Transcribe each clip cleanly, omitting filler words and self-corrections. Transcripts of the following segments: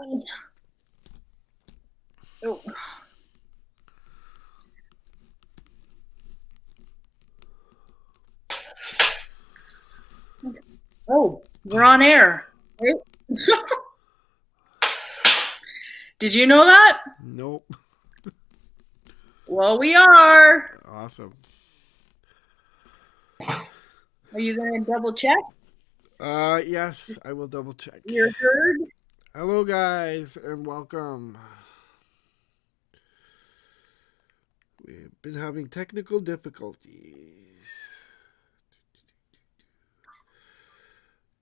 we? Oh, oh, we're on air. Right? Did you know that? Nope. Well, we are. Awesome. Are you going to double check? Yes, I will double check. You're heard. Hello, guys, and welcome. We've been having technical difficulties.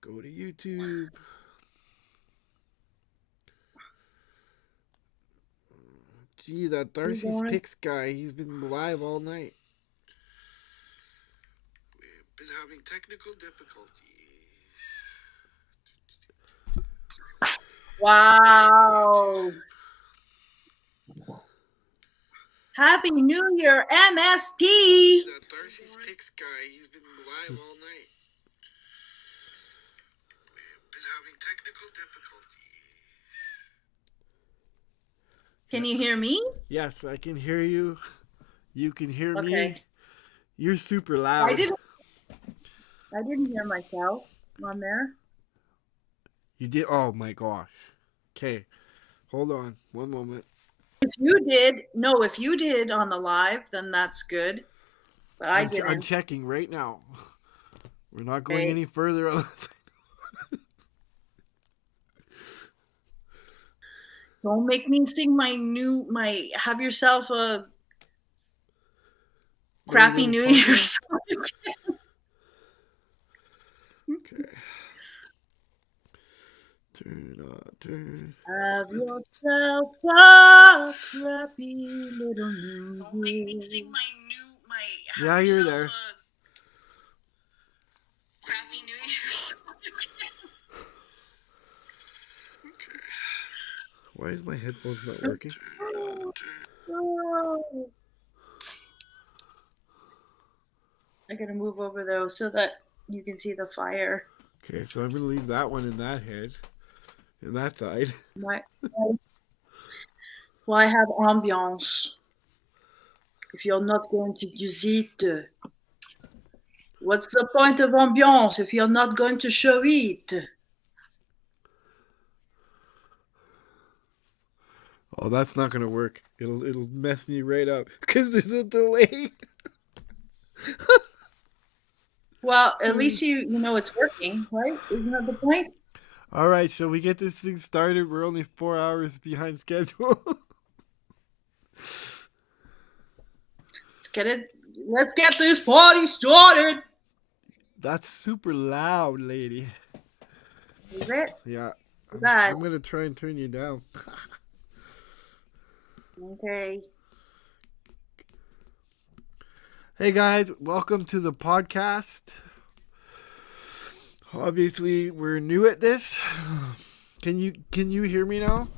Go to YouTube. Gee, that We're Darcy's going. Picks guy, he's been live all night. We've been having technical difficulties. Wow. Happy New Year, MST. That Darcy's Picks guy, he's been live all night. We've been having technical difficulties. Can you hear me? Yes, I can hear you. You can hear Okay. me. You're super loud. I didn't hear myself on there. You did? Oh my gosh. Okay, hold on one moment. If you did on the live, then that's good. But I I'm didn't. checking right now. We're not going Okay. any further unless. Don't make me sing my have yourself a crappy New Year song. Okay. Turn. Have yourself a crappy little New Year. Don't make me sing my Yeah, you're there. Crappy New Year song. Why is my headphones not working? I gotta move over though so that you can see the fire. Okay, so I'm gonna leave that one in that head, in that side. Why have ambiance if you're not going to use it? What's the point of ambiance if you're not going to show it? Oh, that's not gonna work. It'll mess me right up because there's a delay. Well, at least you know it's working, right? Isn't that the point? All right, shall we get this thing started? We're only 4 hours behind schedule. Let's get this party started. That's super loud, lady. Is it? Yeah. Bad. I'm gonna try and turn you down. Okay. Hey guys, welcome to the podcast. Obviously, we're new at this. Can you hear me now?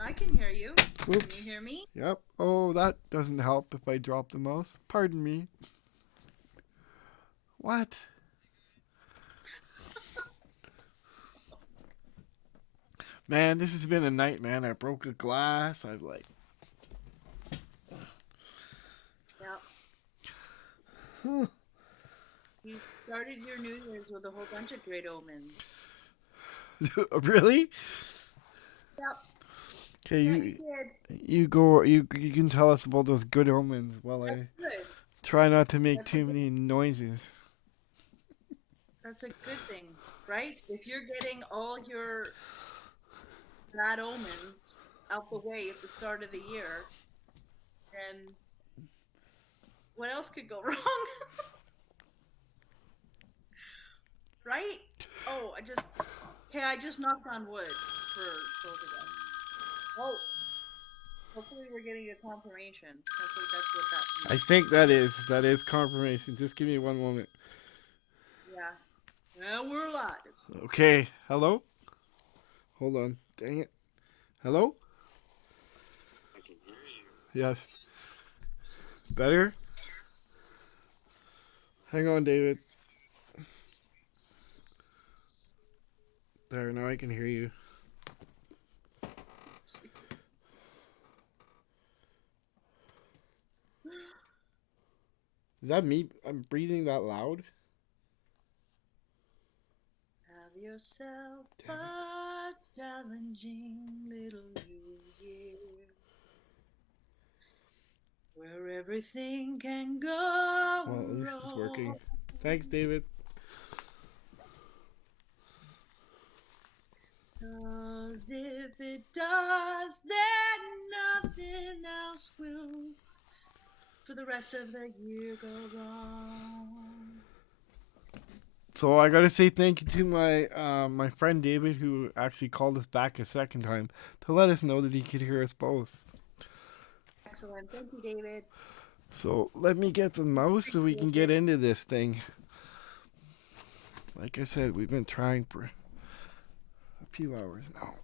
I can hear you. Oops. Can you hear me? Yep. Oh, that doesn't help if I drop the mouse. Pardon me. What? Man, this has been a night, man. I broke a glass. I like. Yeah. You started your New Year's with a whole bunch of great omens. Really? Yep. Okay, Yeah, you go. You can tell us about those good omens while I try not to make too many noises. That's a good thing, right? If you're getting all your bad omens out the way at the start of the year, then what else could go wrong? Right? Oh, I just knocked on wood for both of us. Oh, hopefully we're getting a confirmation. Hopefully that's what that I means. think that is confirmation. Just give me one moment. Yeah. Well, we're alive. Okay. Hello? Hold on. Dang it. Hello? I can hear you. Yes. Better? Hang on, David. There, now I can hear you. Is that me? I'm breathing that loud? Have yourself Damn a challenging little new year where everything can go Well, at least it's working. wrong. Thanks, David. 'Cause if it does, then nothing else will for the rest of the year go wrong. So I gotta say thank you to my friend David, who actually called us back a second time to let us know that he could hear us both. Excellent. Thank you, David. So let me get the mouse so we can get into this thing. Like I said, we've been trying for a few hours now.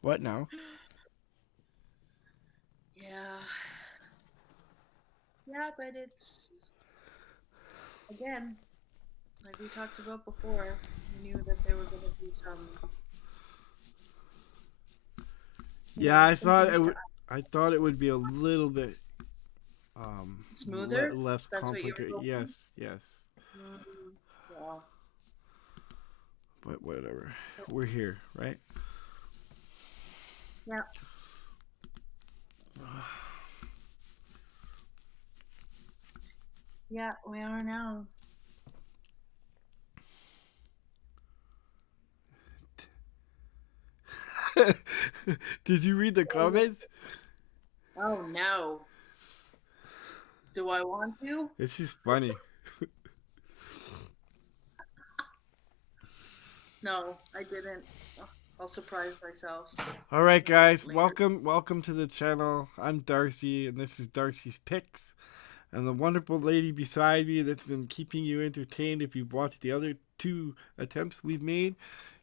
What now? Yeah. Yeah, but it's, again, like we talked about before, we knew that there were going to be some. Yeah, I thought it would be a little bit Smoother? less That's what you were complicated. hoping? Yes, yes. Yeah. But whatever. We're here, right? Yeah. Yeah, we are now. Did you read the comments? Oh no. Do I want to? It's just funny. No, I didn't. I'll surprise myself. All right, guys, Later. welcome to the channel. I'm Darcy, and this is Darcy's Picks. And the wonderful lady beside me that's been keeping you entertained if you've watched the other 2 attempts we've made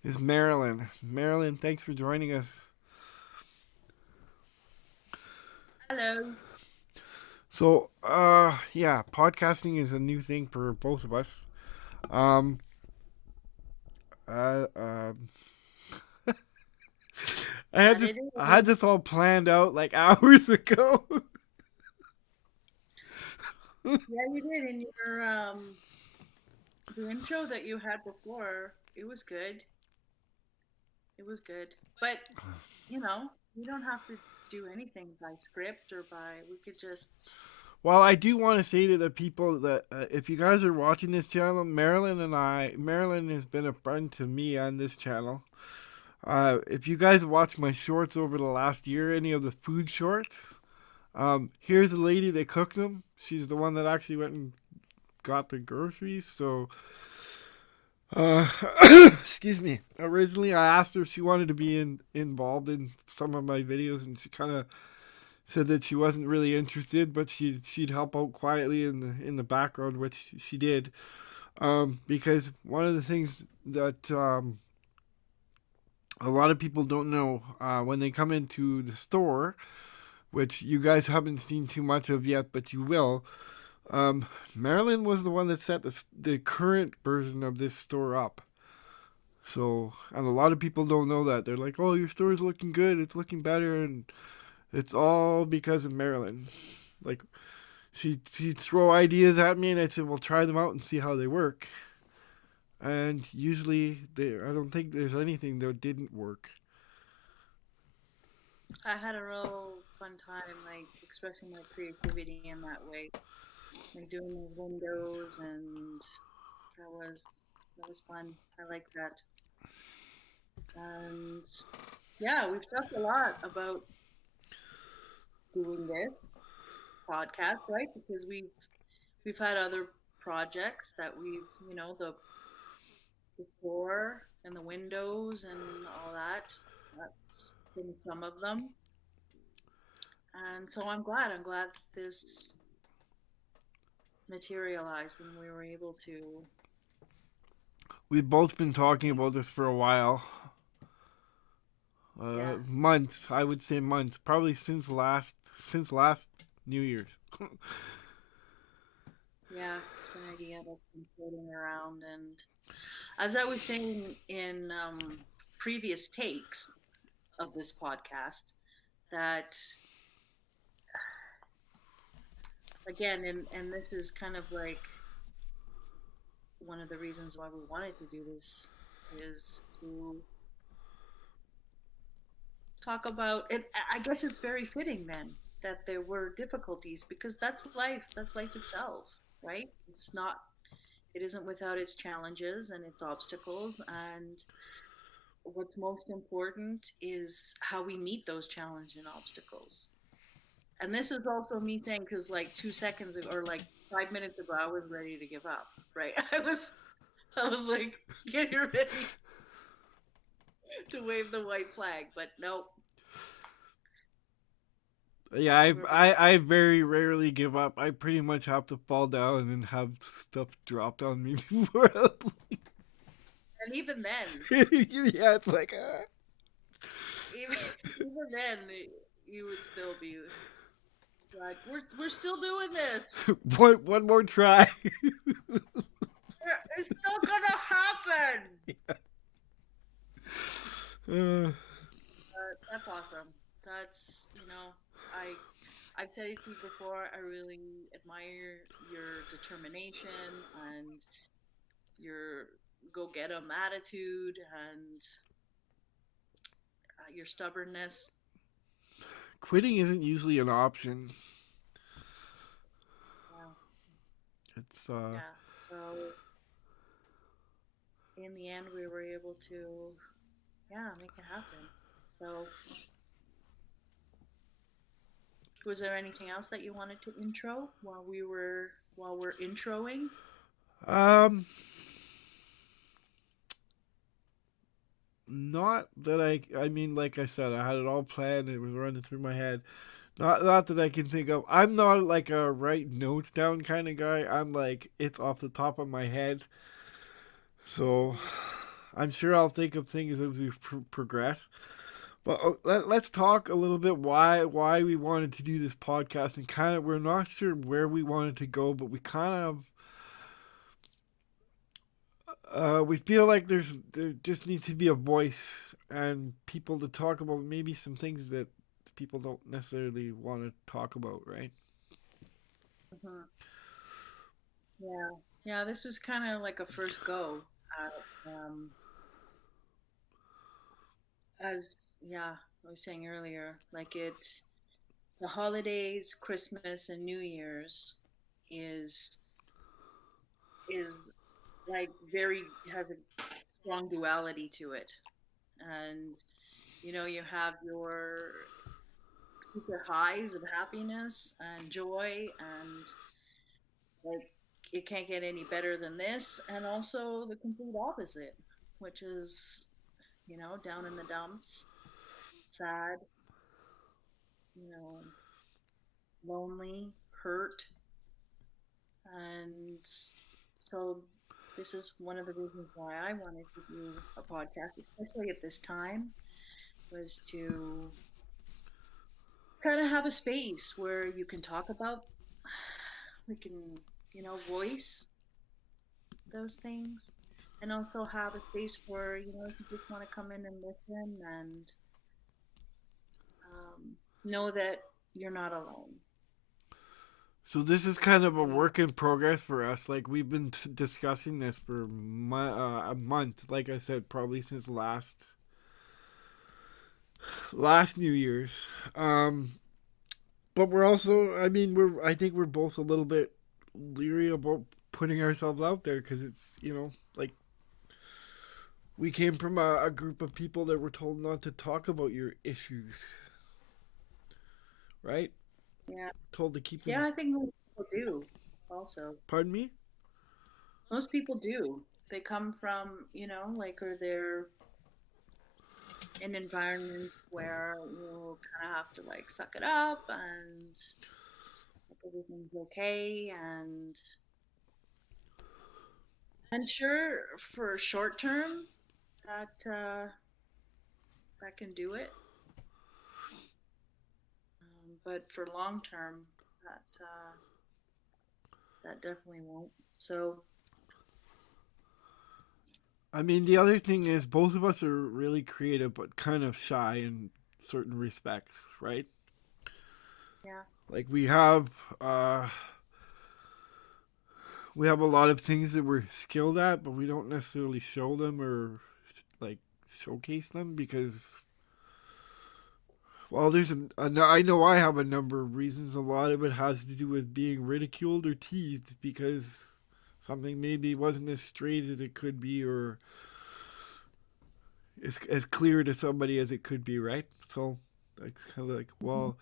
is Marilyn. Marilyn, thanks for joining us. Hello. So, yeah, podcasting is a new thing for both of us. Um, uh, um, I had this all planned out like hours ago. Yeah, you did in your the intro that you had before. It was good. It was good. But you know, we don't have to do anything by script or by. We could just. Well, I do want to say to the people that if you guys are watching this channel, Marilyn has been a friend to me on this channel. If you guys watch my shorts over the last year, any of the food shorts, here's a lady that cooked them. She's the one that actually went and got the groceries. So, excuse me. Originally, I asked her if she wanted to be involved in some of my videos, and she kind of said that she wasn't really interested, but she'd help out quietly in the background, which she did. Because one of the things that a lot of people don't know when they come into the store, which you guys haven't seen too much of yet, but you will. Marilyn was the one that set the current version of this store up. So, and a lot of people don't know that. They're like, "Oh, your store's looking good. It's looking better," and it's all because of Marilyn. Like, she'd throw ideas at me, and I'd say, "Well, try them out and see how they work." And usually, I don't think there's anything that didn't work. I had a real fun time, like expressing my creativity in that way, like doing those windows, and that was fun. I like that. And yeah, we've talked a lot about doing this podcast, right? Because we've had other projects that we've, the store and the windows and all that. That's been some of them. And so I'm glad. I'm glad this materialized and we were able to. We've both been talking about this for a while. Yeah. Months, I would say months, probably since last New Year's. Yeah, it's an idea that's been floating around, and as I was saying in previous takes, of this podcast that, again, and this is kind of like one of the reasons why we wanted to do this, is to talk about it. I guess it's very fitting then that there were difficulties, because that's life itself, right? It isn't without its challenges and its obstacles, and what's most important is how we meet those challenges and obstacles. And this is also me saying, because like 2 seconds ago, or like 5 minutes ago, I was ready to give up, right? I was like getting ready to wave the white flag, but nope. Yeah, I very rarely give up. I pretty much have to fall down and then have stuff dropped on me before I And even then, yeah, it's like, even even then, you would still be like, we're still doing this. one more try. It's still gonna happen. That's awesome. That's, I've said it to you before. I really admire your determination and your go get 'em attitude, and your stubbornness. Quitting isn't usually an option. Yeah. It's Yeah. So in the end, we were able to, make it happen. So, was there anything else that you wanted to intro while we're introing? um not that I mean, like I said, I had it all planned. It was running through my head. Not that I can think of. I'm not like a write notes down kind of guy. I'm like, it's off the top of my head. So I'm sure I'll think of things as we progress. But let's talk a little bit why we wanted to do this podcast, and kind of, we're not sure where we wanted to go, but we kind of we feel like there just needs to be a voice and people to talk about maybe some things that people don't necessarily want to talk about, right? Mm-hmm. Yeah, yeah. This was kind of like a first go at, as I was saying earlier, like the holidays, Christmas and New Year's is is like very has a strong duality to it, and you have your super highs of happiness and joy, and like it can't get any better than this, and also the complete opposite, which is down in the dumps, sad, you know lonely, hurt. And so this is one of the reasons why I wanted to do a podcast, especially at this time, was to kind of have a space where you can talk about, we can, voice those things, and also have a space where, if you just want to come in and listen, and know that you're not alone. So this is kind of a work in progress for us. Like, we've been discussing this for a month. Like I said, probably since last New Year's. But we're also, I mean, I think we're both a little bit leery about putting ourselves out there, because it's, like, we came from a group of people that were told not to talk about your issues, right? Yeah. Told to keep them. Yeah, I think most people do also. Pardon me? Most people do. They come from, like, or they're in environments where you kind of have to like suck it up, and like, everything's okay, and sure, for short term, that can do it, but for long term, that definitely won't. So I mean, the other thing is both of us are really creative, but kind of shy in certain respects, right? Yeah. Like uh, we have a lot of things that we're skilled at, but we don't necessarily show them or like showcase them because, well, I know I have a number of reasons. A lot of it has to do with being ridiculed or teased because something maybe wasn't as straight as it could be or as clear to somebody as it could be, right? So, like, kind of like, well,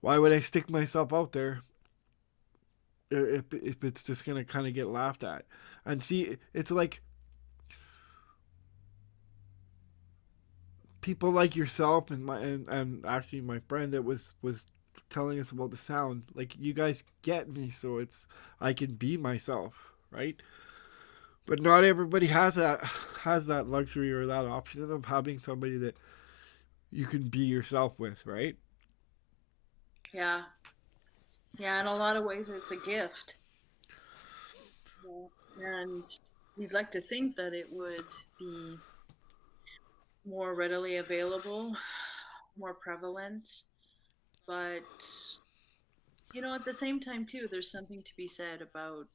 why would I stick myself out there if it's just gonna kind of get laughed at? And see, it's like people like yourself and actually my friend that was telling us about the sound. Like you guys get me, so it's I can be myself, right? But not everybody has that luxury or that option of having somebody that you can be yourself with, right? Yeah. Yeah. In a lot of ways, it's a gift. Yeah. And you'd like to think that it would be more readily available, more prevalent. But, at the same time, too, there's something to be said about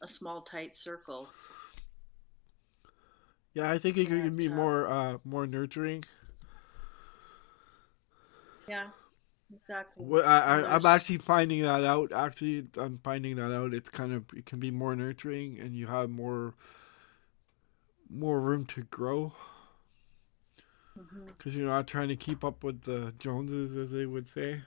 a small, tight circle Yeah, I think it can that, be more nurturing. yeah, exactly. And I'm there's, actually finding that out. Actually, I'm finding that out. It can be more nurturing, and you have more room to grow mhm. because you're not trying to keep up with the Joneses, as they would say.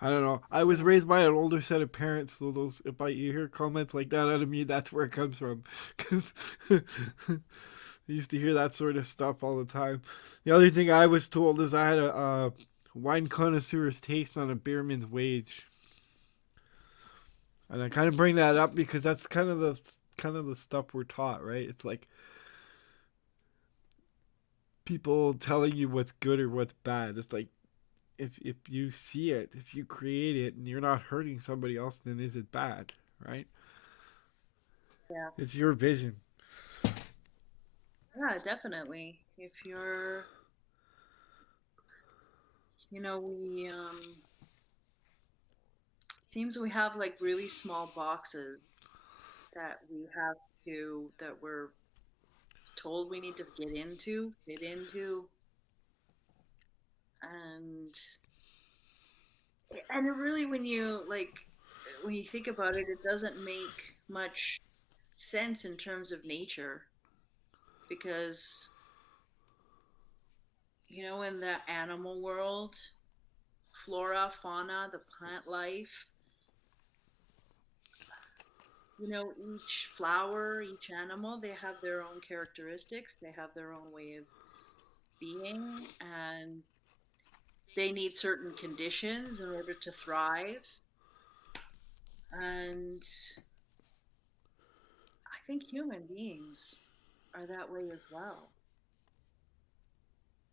I don't know. I was Yeah, raised by an older set of parents, so those if I you hear comments like that out of me, that's where it comes from. Because I used to hear that sort of stuff all the time. The other thing I was told is I had a wine connoisseur's taste on a beerman's wage, and I kind of bring that up because that's kind of the stuff we're taught, right? It's like people telling you what's good or what's bad. It's like if you see it, if you create it, and you're not hurting somebody else, then is it bad, right? yeah, It's your vision. yeah, definitely. If you're, we seems we have like really small boxes that we're told we need to fit into, and it really, when you think about it, it doesn't make much sense in terms of nature because in the animal world, flora, fauna, the plant life, each flower, each animal, they have their own characteristics, they have their own way of being, and they need certain conditions in order to thrive. And I think human beings are that way as well.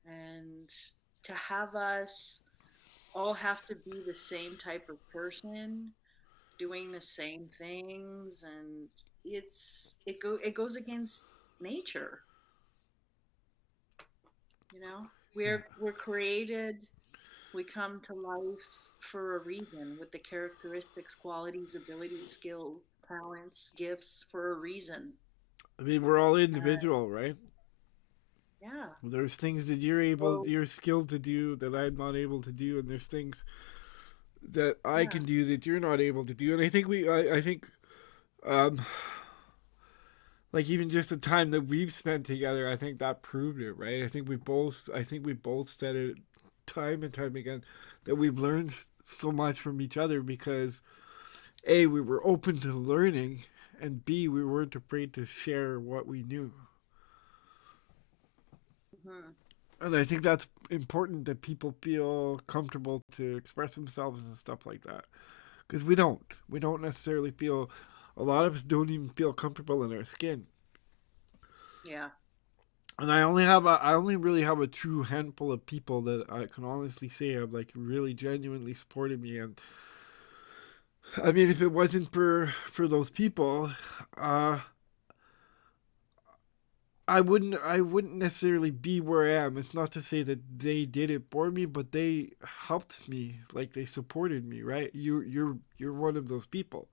And to have us all have to be the same type of person doing the same things, and it goes against nature. Yeah. We're created, we come to life for a reason with the characteristics, qualities, abilities, skills, talents, gifts for a reason. I mean, we're all And individual, right? yeah. There's things that So you're skilled to do that I'm not able to do, and there's things that I yeah. can do that you're not able to do. And I think, um, like even just the time that we've spent together, I think that proved it, right? I think we both said it time and time again that we've learned so much from each other because A, we were open to learning, and B, we weren't afraid to share what we knew. Hmm. And I think that's important that people feel comfortable to express themselves and stuff like that. Because we don't necessarily feel. A lot of us don't even feel comfortable in our skin. Yeah. And I only really have a true handful of people that I can honestly say have like really genuinely supported me. And I mean, if it wasn't for those people, uh, I wouldn't necessarily be where I am. It's not to say that they did it for me, but they helped me. Like they supported me, right? You're one of those people.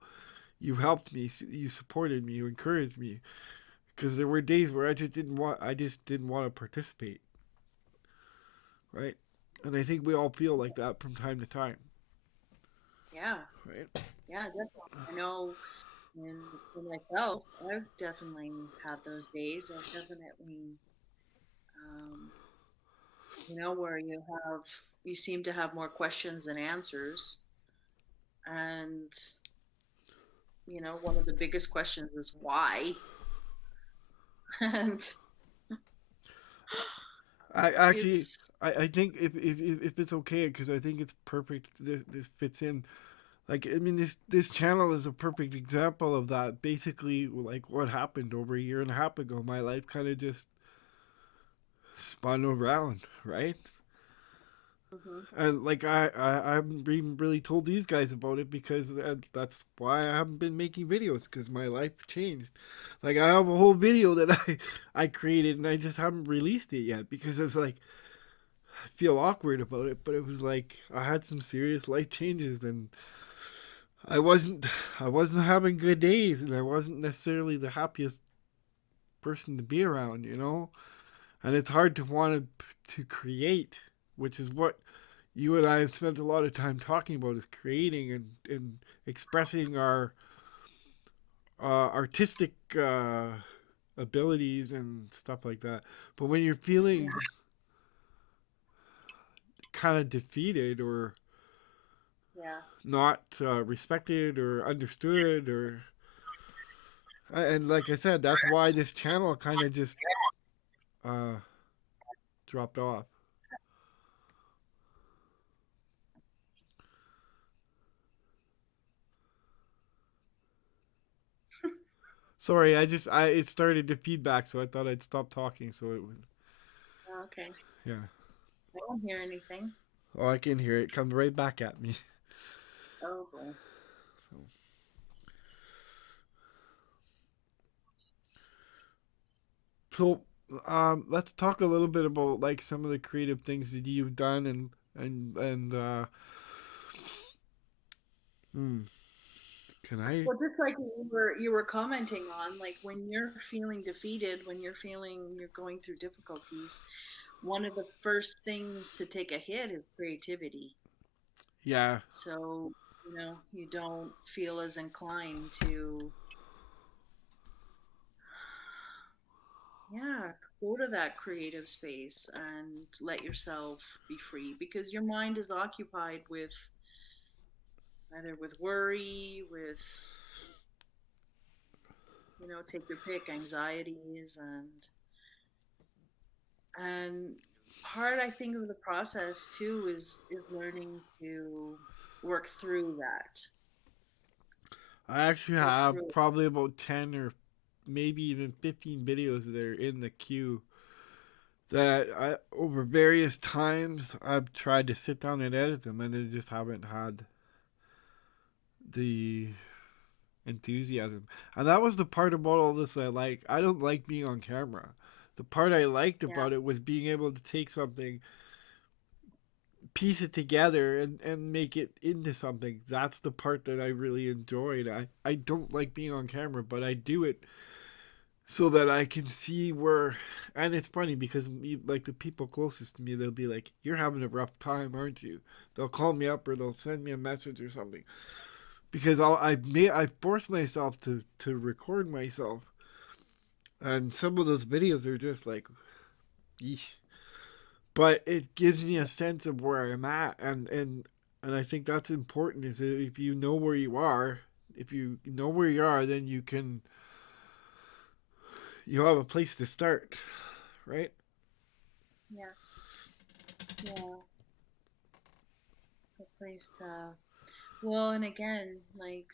You helped me. You supported me. You encouraged me. Because there were days where I just didn't want to participate, right? And I think we all feel like that from time to time, Yeah, right? yeah, definitely. I know for myself, I've definitely had those days. I've definitely, um, where you seem to have more questions than answers. And, one of the biggest questions is why. And I actually, it's, I think if it's okay, because I think it's perfect. This fits in. Like I mean, this channel is a perfect example of that. Basically, like what happened over a year and a half ago, my life kind of just spun around, right? mhm. And like I haven't even really told these guys about it because that's why I haven't been making videos because my life changed. Like I have a whole video that I created and I just haven't released it yet because it's like I feel awkward about it. But it was like I had some serious life changes and I wasn't I wasn't having good days and I wasn't necessarily the happiest person to be around, you know. And it's hard to want to create, which is what you and I have spent a lot of time talking about is creating and expressing our artistic abilities and stuff like that. But when you're feeling kind of defeated or Yeah. not respected or understood or and like I said, that's why this channel kind of just uh, dropped off. Sorry, I it started to feedback, so I thought I'd stop talking, so it would. Okay. Yeah. I don't hear anything. Oh, I can hear it come right back at me. Oh boy. So, so let's talk a little bit about like some of the creative things that you've done and hmm, can I? Well, just like you were commenting on, like when you're feeling defeated, when you're going through difficulties, one of the first things to take a hit is creativity. Yeah, So, you don't feel as inclined to, yeah, go to that creative space and let yourself be free because your mind is occupied with either with worry, with, take your pick, anxieties and part I think of the process too is learning to work through that. I actually Work have through it. probably about 10 or maybe even 15 videos that are in the queue that I over various times I've tried to sit down and edit them and I just haven't had the enthusiasm. And that was the part about all this I like. I don't like being on camera. The part I liked Yeah. about it was being able to take something, piece it together and make it into something. That's the part that I really enjoyed. I don't like being on camera, but I do it so that I can see where. And it's funny because like the people closest to me, they'll be like, "You're having a rough time, aren't you?" They'll call me up or they'll send me a message or something because I force myself to record myself, and some of those videos are just like, yeesh. But it gives me a sense of where I'm at, and I think that's important. Is that if you know where you are, if you know where you are, then you'll have a place to start, right? Yes. Yeah. A place to, well, and again, like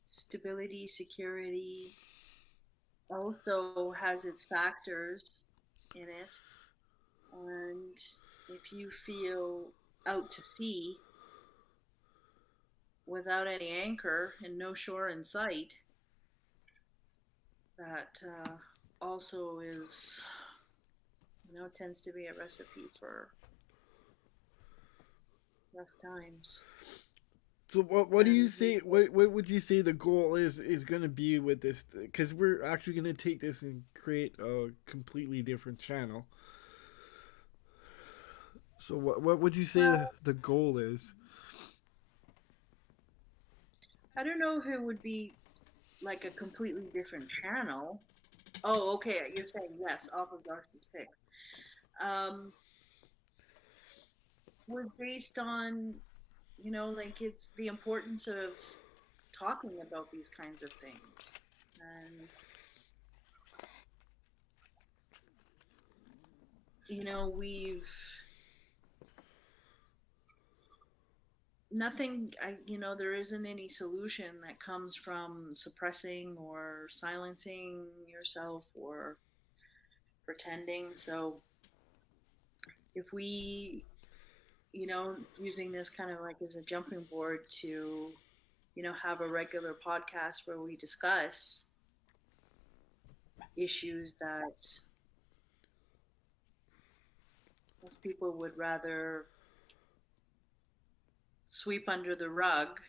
stability, security also has its factors in it. And if you feel out to sea without any anchor and no shore in sight, that also is, tends to be a recipe for rough times. So what do you And say? What would you say the goal is going to be with this? Because we're actually going to take this and create a completely different channel. So what would you say well, the goal is? I don't know if it would be like a completely different channel. Oh, okay. You're saying yes, off of Darcy's picks. Um, was based on, like it's the importance of talking about these kinds of things. And, we've nothing, there isn't any solution that comes from suppressing or silencing yourself or pretending. So if we, using this kind of like as a jumping board to, have a regular podcast where we discuss issues that most people would rather sweep under the rug,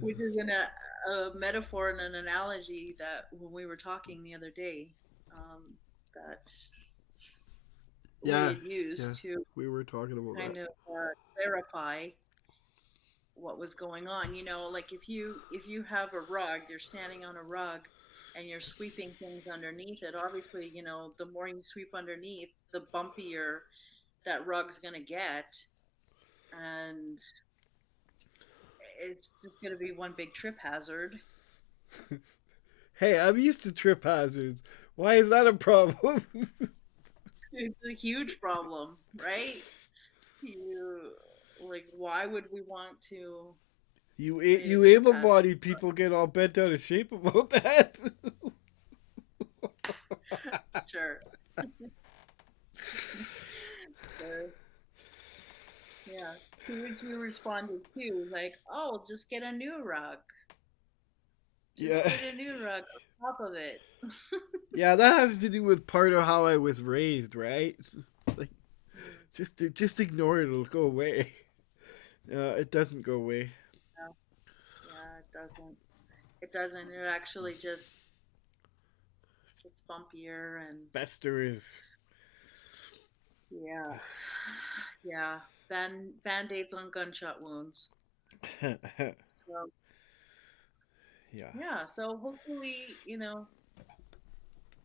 which is a metaphor and an analogy that when we were talking the other day, that we Yeah, had used to we were talking about kind that. of clarify what was going on. Like if you have a rug, you're standing on a rug and you're sweeping things underneath it. Obviously, the more you sweep underneath, the bumpier that rug's going to get, and it's just going to be one big trip hazard. Hey, I'm used to trip hazards. Why is that a problem? It's a huge problem, right? You like, why would we want to create a You trip hazard? able-bodied people get all bent out of shape about that. Sure. Sure. Yeah. To which you responded to, like, oh, just get a new rug. Just Yeah. put a new rug on top of it. Yeah, that has to do with part of how I was raised, right? It's like just ignore it; it'll go away. It doesn't go away. No. Yeah, it doesn't. It doesn't. It actually just gets bumpier and Bester is. yeah. Yeah. Band-aids on gunshot wounds. Yeah. So yeah, so hopefully,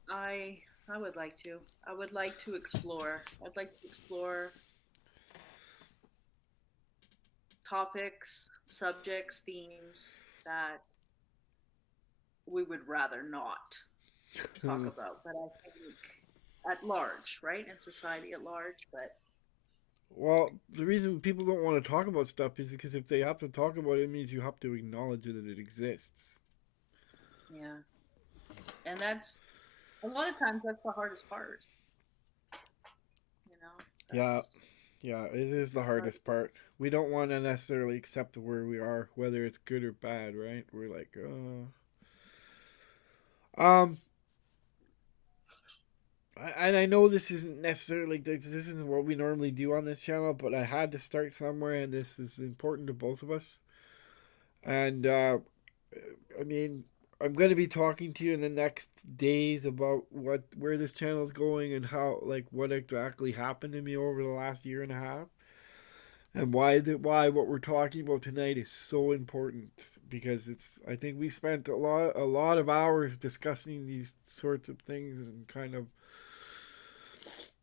I I would like to. I would like to explore. I'd like to explore topics, subjects, themes that we would rather not talk about. But I think at large, right? In society at large. But Well, the reason people don't want to talk about stuff is because if they have to talk about it, it means you have to acknowledge that it exists. yeah. And that's a lot of times that's the hardest part. You know? Yeah, That's yeah, it is the hardest part. We don't want to necessarily accept where we are, whether it's good or bad, right? We're like, um, and I know this isn't necessarily this isn't what we normally do on this channel, but I had to start somewhere, and this is important to both of us. And I mean, I'm going to be talking to you in the next days about where this channel is going and how like what exactly happened to me over the last year and a half, and why what we're talking about tonight is so important because it's I think we spent a lot of hours discussing these sorts of things and kind of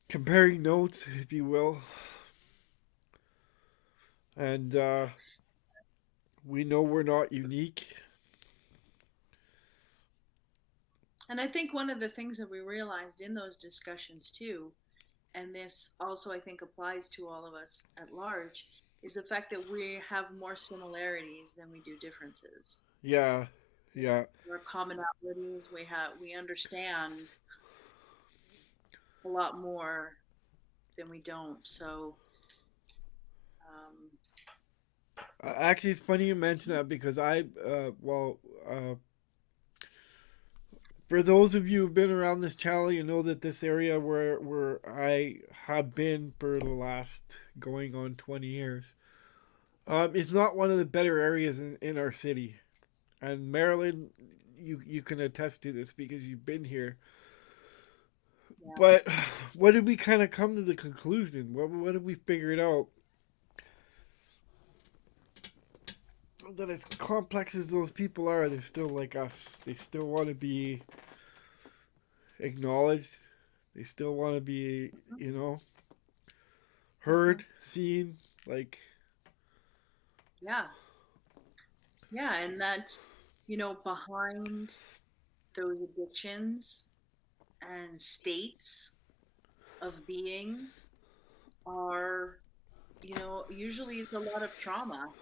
comparing notes, if you will. And we know we're not unique. and I think one of the things that we realized in those discussions too, and this also I think applies to all of us at large, is the fact that we have more similarities than we do differences. Yeah, yeah, More commonalities. We understand a lot more than we don't. So, um, Actually, it's funny you mention that because for those of you who've been around this channel, you know that this area where I have been for the last going on 20 years, is not one of the better areas in our city. And Maryland, you can attest to this because you've been here. Yeah. But what did we kind of come to the conclusion? What did we figure it out? That as complex as those people are, they're still like us. They still want to be acknowledged. They still want to be, heard, seen. Like, Yeah. Yeah, and that's, behind those addictions and states of being are, usually it's a lot of trauma.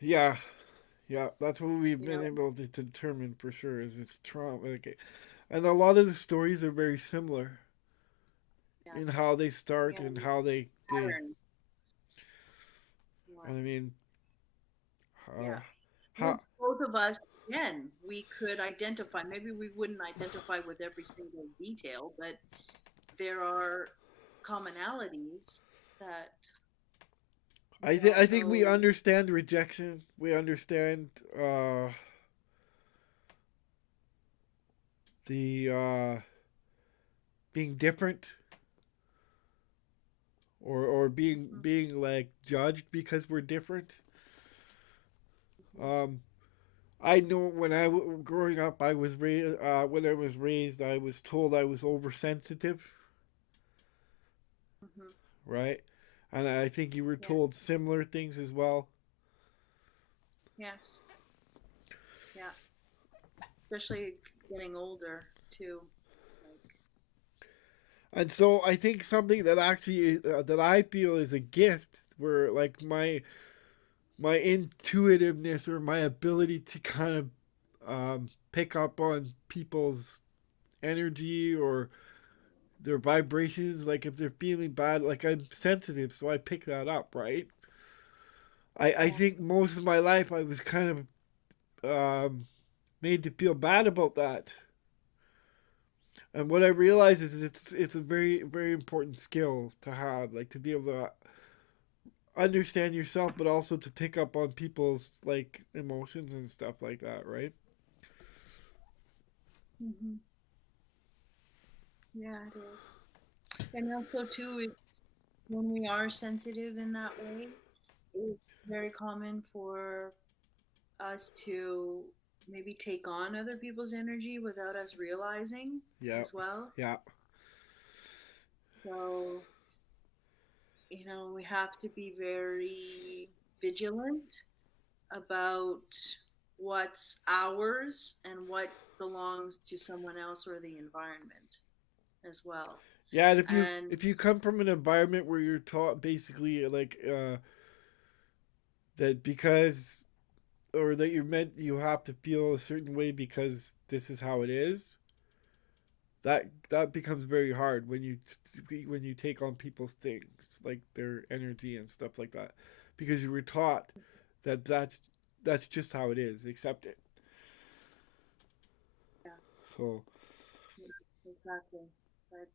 yeah, yeah, that's what we've You been know, able to determine for sure is it's trauma. Okay. And a lot of the stories are very similar yeah, in how they start yeah, and how they pattern. Yeah. and I mean, Yeah. how, Both of us, again, we could identify. Maybe we wouldn't identify with every single detail, but there are commonalities that, I think we so, understand rejection. We understand the being different or being like judged because we're different. Um, I know growing up, I was raised. When I was raised, I was told I was oversensitive, mhm, right? And I think you were yeah, told similar things as well. yes, yeah, especially getting older too. Like, And so I think something that actually that I feel is a gift, where like my intuitiveness or my ability to kind of pick up on people's energy or their vibrations, like if they're feeling bad, like I'm sensitive, so I pick that up, right? I yeah, think most of my life I was kind of made to feel bad about that. And what I realize is it's a very very important skill to have, like to be able to understand yourself, but also to pick up on people's like emotions and stuff like that, right? hmm, yeah, it is. And also too, it's when we are sensitive in that way, it's very common for us to maybe take on other people's energy without us realizing Yeah, as well. yeah. So, we have to be very vigilant about what's ours and what belongs to someone else or the environment as well. Yeah, and And if you come from an environment where you're taught basically like that because or that you're meant you have to feel a certain way because this is how it is, that becomes very hard when you take on people's things like their energy and stuff like that because you were taught that that's just how it is. Accept it. yeah, So exactly. But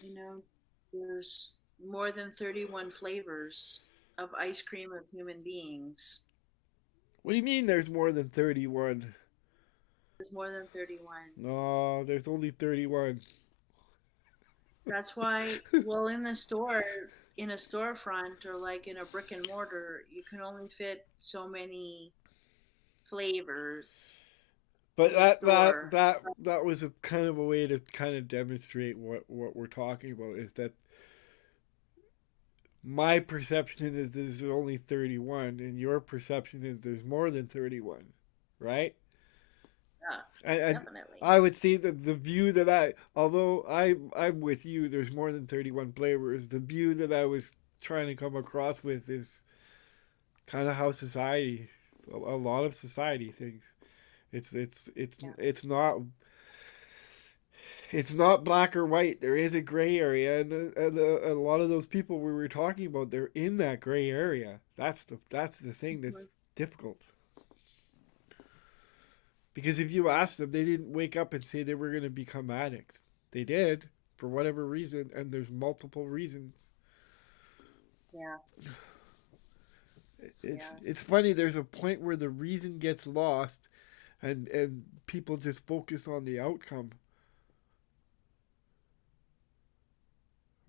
you know, there's more than 31 flavors of ice cream of human beings. what do you mean? There's more than 31? There's more than 31. No, there's only 31. That's why, well, in a storefront or like in a brick and mortar, you can only fit so many flavors But in the store. that was a kind of a way to kind of demonstrate what we're talking about is that my perception is there's only 31 and your perception is there's more than 31, right? Yeah, And definitely. I would say that the view that although I'm with you, there's more than 31 flavors. The view that I was trying to come across with is kind of how society, a lot of society thinks. It's Yeah. it's not it's not black or white. There is a gray area, and a lot of those people we were talking about, they're in that gray area. That's the thing that's difficult. Because if you ask them, they didn't wake up and say they were going to become addicts. They did for whatever reason, and there's multiple reasons. Yeah. It's funny. There's a point where the reason gets lost, and people just focus on the outcome.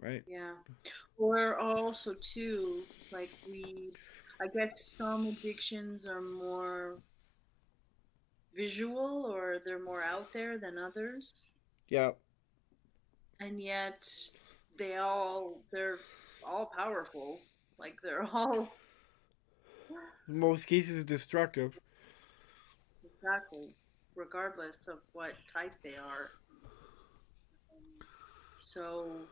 Right? Yeah. Or also too, like I guess some addictions are more visual or they're more out there than others. Yeah. And yet they're all powerful. Like they're all In most cases, destructive. exactly, regardless of what type they are. So,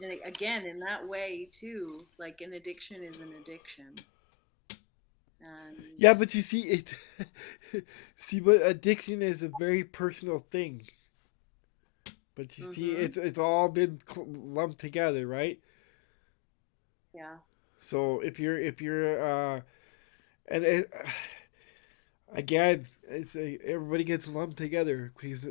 and again, in that way too, like an addiction is an addiction. And Yeah, but you see it. See, but addiction is a very personal thing. But you see, it's all been lumped together, right? yeah, So and it, again, everybody gets lumped together because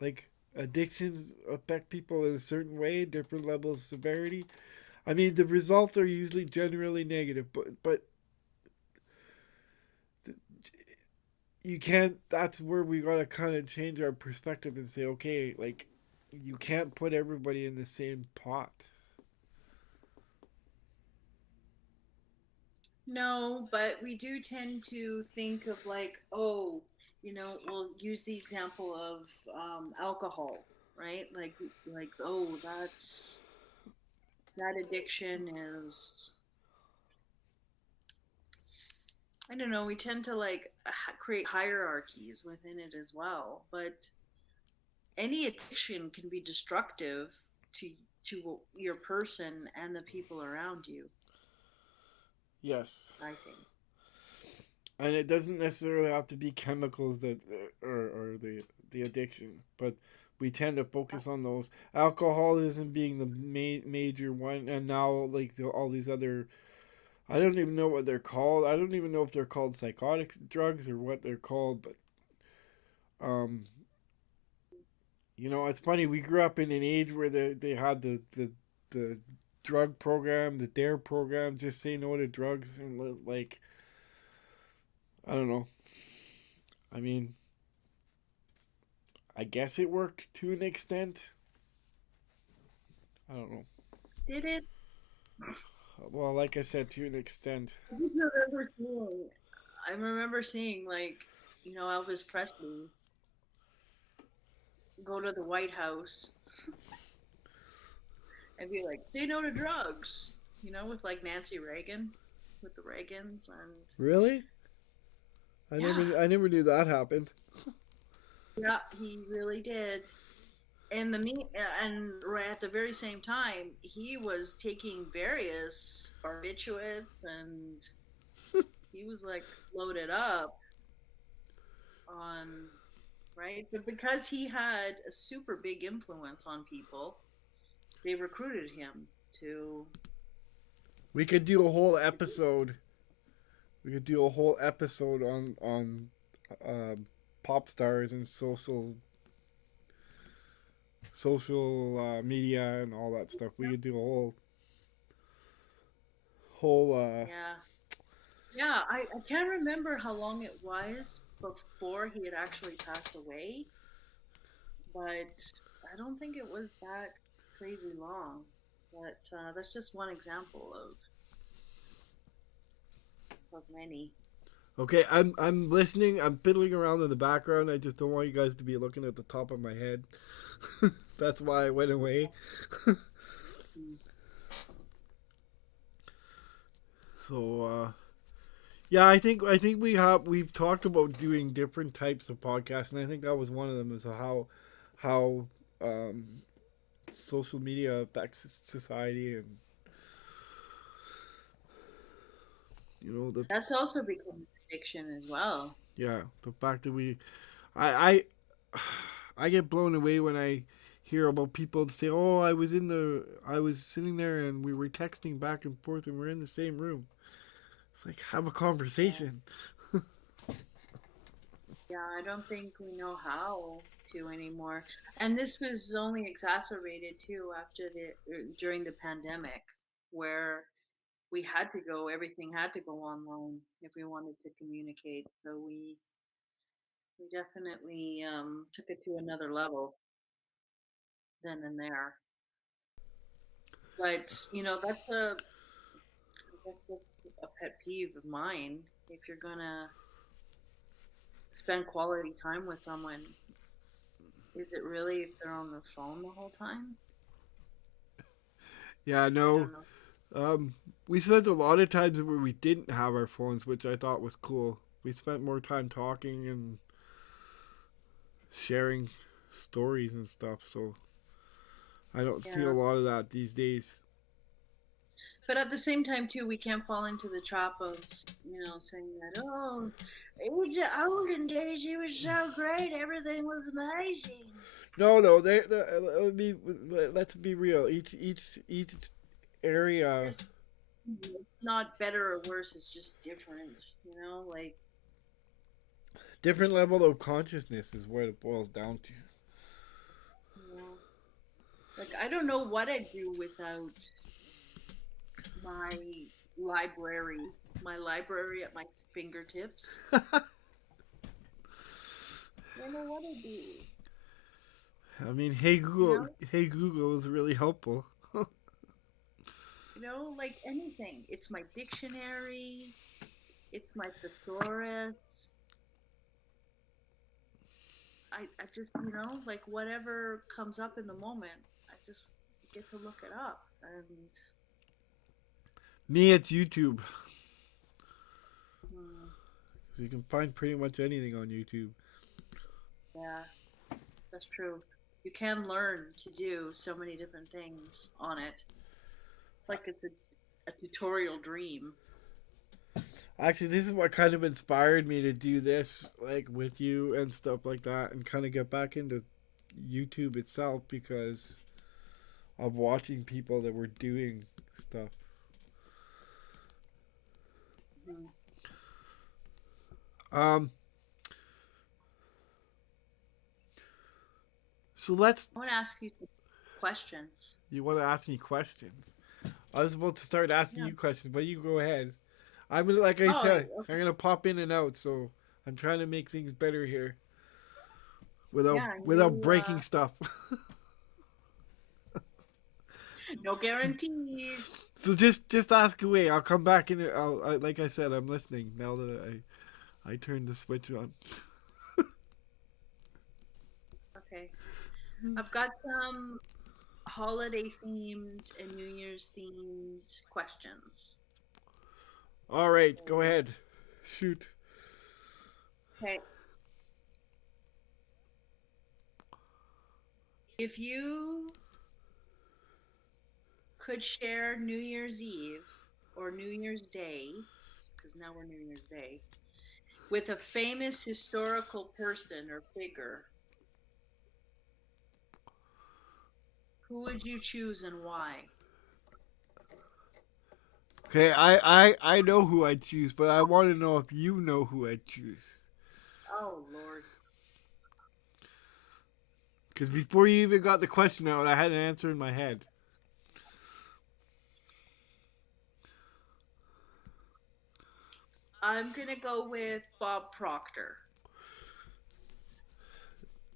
like addictions affect people in a certain way, different levels of severity. I mean, the results are usually generally negative, but you can't. That's where we gotta kind of change our perspective and say, okay, like you can't put everybody in the same pot. no, but we do tend to think of like, oh, we'll use the example of alcohol, right? Like, oh, that addiction is, I don't know, we tend to like create hierarchies within it as well. But any addiction can be destructive to to your person and the people around you, Yes. I think. And it doesn't necessarily have to be chemicals that or the addiction, but we tend to focus on those. Alcoholism being the major one, and now like all these other. I don't even know what they're called. I don't even know if they're called psychotic drugs or what they're called, but um, it's funny. We grew up in an age where they had the drug program, the Dare program, just say no to drugs, and like I don't know. I mean, I guess it worked to an extent. I don't know. Did it? Well, like I said, to an extent. I remember seeing like, Elvis Presley go to the White House and be like, say no to drugs, with like Nancy Reagan, with the Reagans, and Really? yeah, I never knew that happened. yeah, he really did. And right at the very same time, he was taking various barbiturates, and he was like loaded up on, right? But because he had a super big influence on people, they recruited him to We could do a whole to do. episode. We could do a whole episode on pop stars and social media and all that stuff. We Yeah, could do a whole. yeah, yeah. I can't remember how long it was before he had actually passed away, but I don't think it was that crazy long. But that's just one example of many. Okay, I'm listening. I'm fiddling around in the background. I just don't want you guys to be looking at the top of my head. That's why I went away. Mm. So yeah, I think we've talked about doing different types of podcasts, and I think that was one of them is how um, social media affects society, and the That's also become an addiction as well. yeah the fact that I I get blown away when I hear about people say, "Oh, I was sitting there and we were texting back and forth and we're in the same room." It's like, have a conversation. Yeah, I don't think we know how to anymore. And this was only exacerbated too after during the pandemic, where we had to go, everything had to go online if we wanted to communicate. So we definitely took it to another level then and there. But I guess that's a pet peeve of mine. If you're gonna spend quality time with someone, is it really if they're on their phone the whole time? Yeah, I no. don't know. Um, we spent a lot of times where we didn't have our phones, which I thought was cool. We spent more time talking and sharing stories and stuff. So I don't see a Yeah. lot of that these days. But at the same time, too, we can't fall into the trap of, saying that, oh, it was the olden days, it was so great, everything was amazing. No, no. Let's be real. Each area, Just, it's not better or worse, it's just different, like, different level of consciousness is what it boils down to. you know, like, I don't know what I'd do without my library, my library at my fingertips. I don't know what I'd do, I mean, you know? Hey Google is really helpful. Like anything. It's my dictionary, it's my thesaurus. I just, like whatever comes up in the moment, I just get to look it up. And Me, it's YouTube. hmm, You can find pretty much anything on YouTube. yeah, that's true. You can learn to do so many different things on it. Like it's a tutorial dream. Actually, this is what kind of inspired me to do this, like with you and stuff like that, and kind of get back into YouTube itself because of watching people that were doing stuff. Hmm. Um, so let's. I want to ask you some questions. You want to ask me questions? I was about to start asking Yeah. you questions, but you go ahead. I'm gonna, like I Oh, said, okay. I'm gonna pop in and out, so I'm trying to make things better here Yeah, without breaking stuff. no guarantees. So just ask away. I'll come back in. Like I said, I'm listening now that I turned the switch on. Okay. I've got some holiday themed and New Year's themed questions. All right, go ahead. Shoot. Okay. If you could share New Year's Eve or New Year's Day, because now we're New Year's Day, with a famous historical person or figure, who would you choose and why? Okay, I know who I'd choose, but I want to know if you know who I'd choose. Oh, Lord. Because before you even got the question out, I had an answer in my head. I'm going to go with Bob Proctor.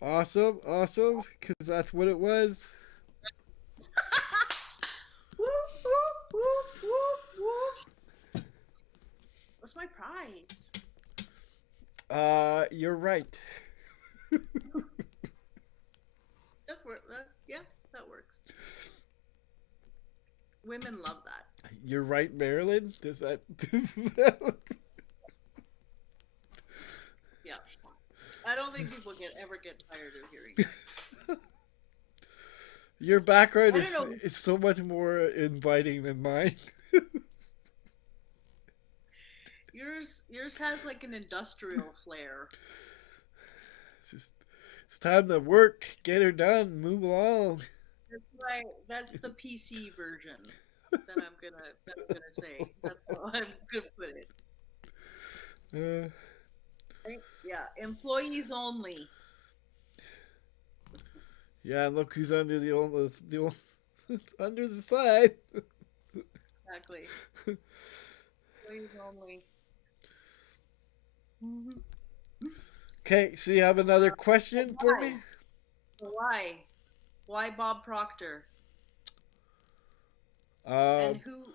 Awesome, awesome, because that's what it was. Whoop, whoop, whoop, whoop, whoop. What's my prize? You're right. Yeah, that works. Women love that. You're right, Marilyn. Does that? Yeah. I don't think people ever get tired of hearing it. Your background I don't know. is so much more inviting than mine. Yours has like an industrial flair. It's just It's time to work, get her done, move along. That's the PC version that I'm gonna say. That's how I'm gonna put it. Uh, Right? Yeah, employees only. yeah, and look who's under the old under the side. Exactly. Employees only. Mhm. Okay, so you have another question for me? Why? Why? Why Bob Proctor? Um, And who,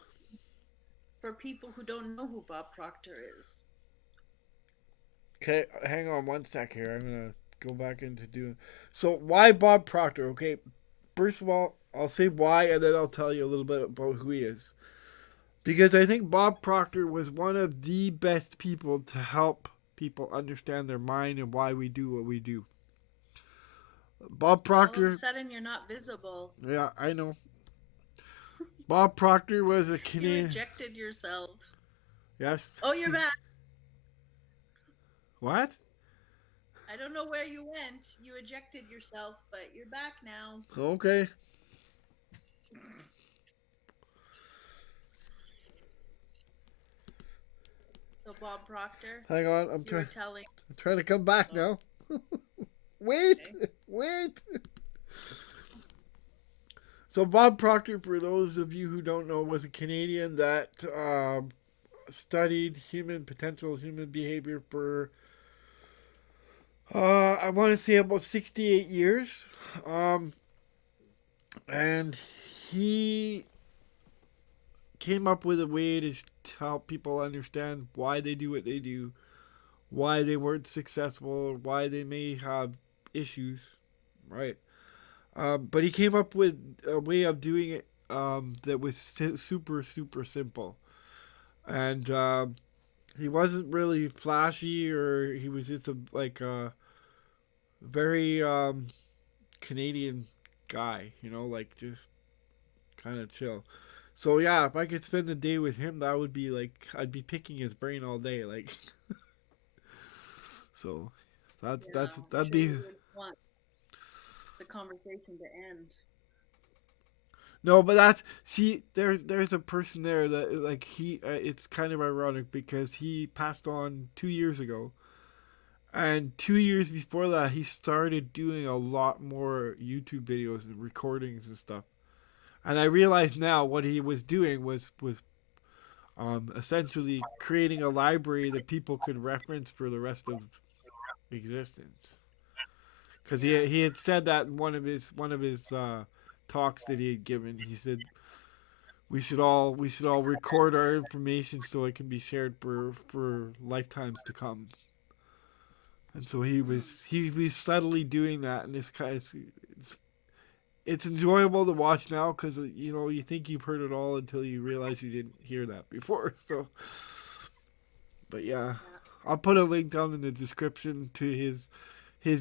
for people who don't know who Bob Proctor is? okay, hang on one sec here. I'm gonna go back into doing. So why Bob Proctor? Okay, first of all, I'll say why, and then I'll tell you a little bit about who he is. Because I think Bob Proctor was one of the best people to help people understand their mind and why we do what we do. Bob All of a Proctor, sudden, you're not visible. yeah, I know. Bob Proctor was a You Canadian. ejected yourself. Yes. Oh, you're back. What? I don't know where you went. You ejected yourself, but you're back now. Okay. So Bob Proctor, Hang on. you were telling. I'm trying to come back now. Wait. Okay. Wait. So Bob Proctor, for those of you who don't know, was a Canadian that studied human behavior for I want to say about 68 years. And he came up with a way to help people understand why they do what they do, why they weren't successful, why they may have issues, right? But he came up with a way of doing it that was super, super simple. And he wasn't really flashy, or he was just a very Canadian guy, like just kind of chill. So yeah, if I could spend the day with him, that would be like I'd be picking his brain all day, like. So that'd Sure be. you would want the conversation to end. No, but there's a person there that like he it's kind of ironic because he passed on 2 years ago, and 2 years before that he started doing a lot more YouTube videos and recordings and stuff. And I realize now what he was doing was essentially creating a library that people could reference for the rest of existence. Because Yeah. he had said that in one of his talks that he had given. He said we should all record our information so it can be shared for lifetimes to come. And so he was subtly doing that, and it's enjoyable to watch now because you think you've heard it all until you realize you didn't hear that before. So, but yeah, I'll put a link down in the description to his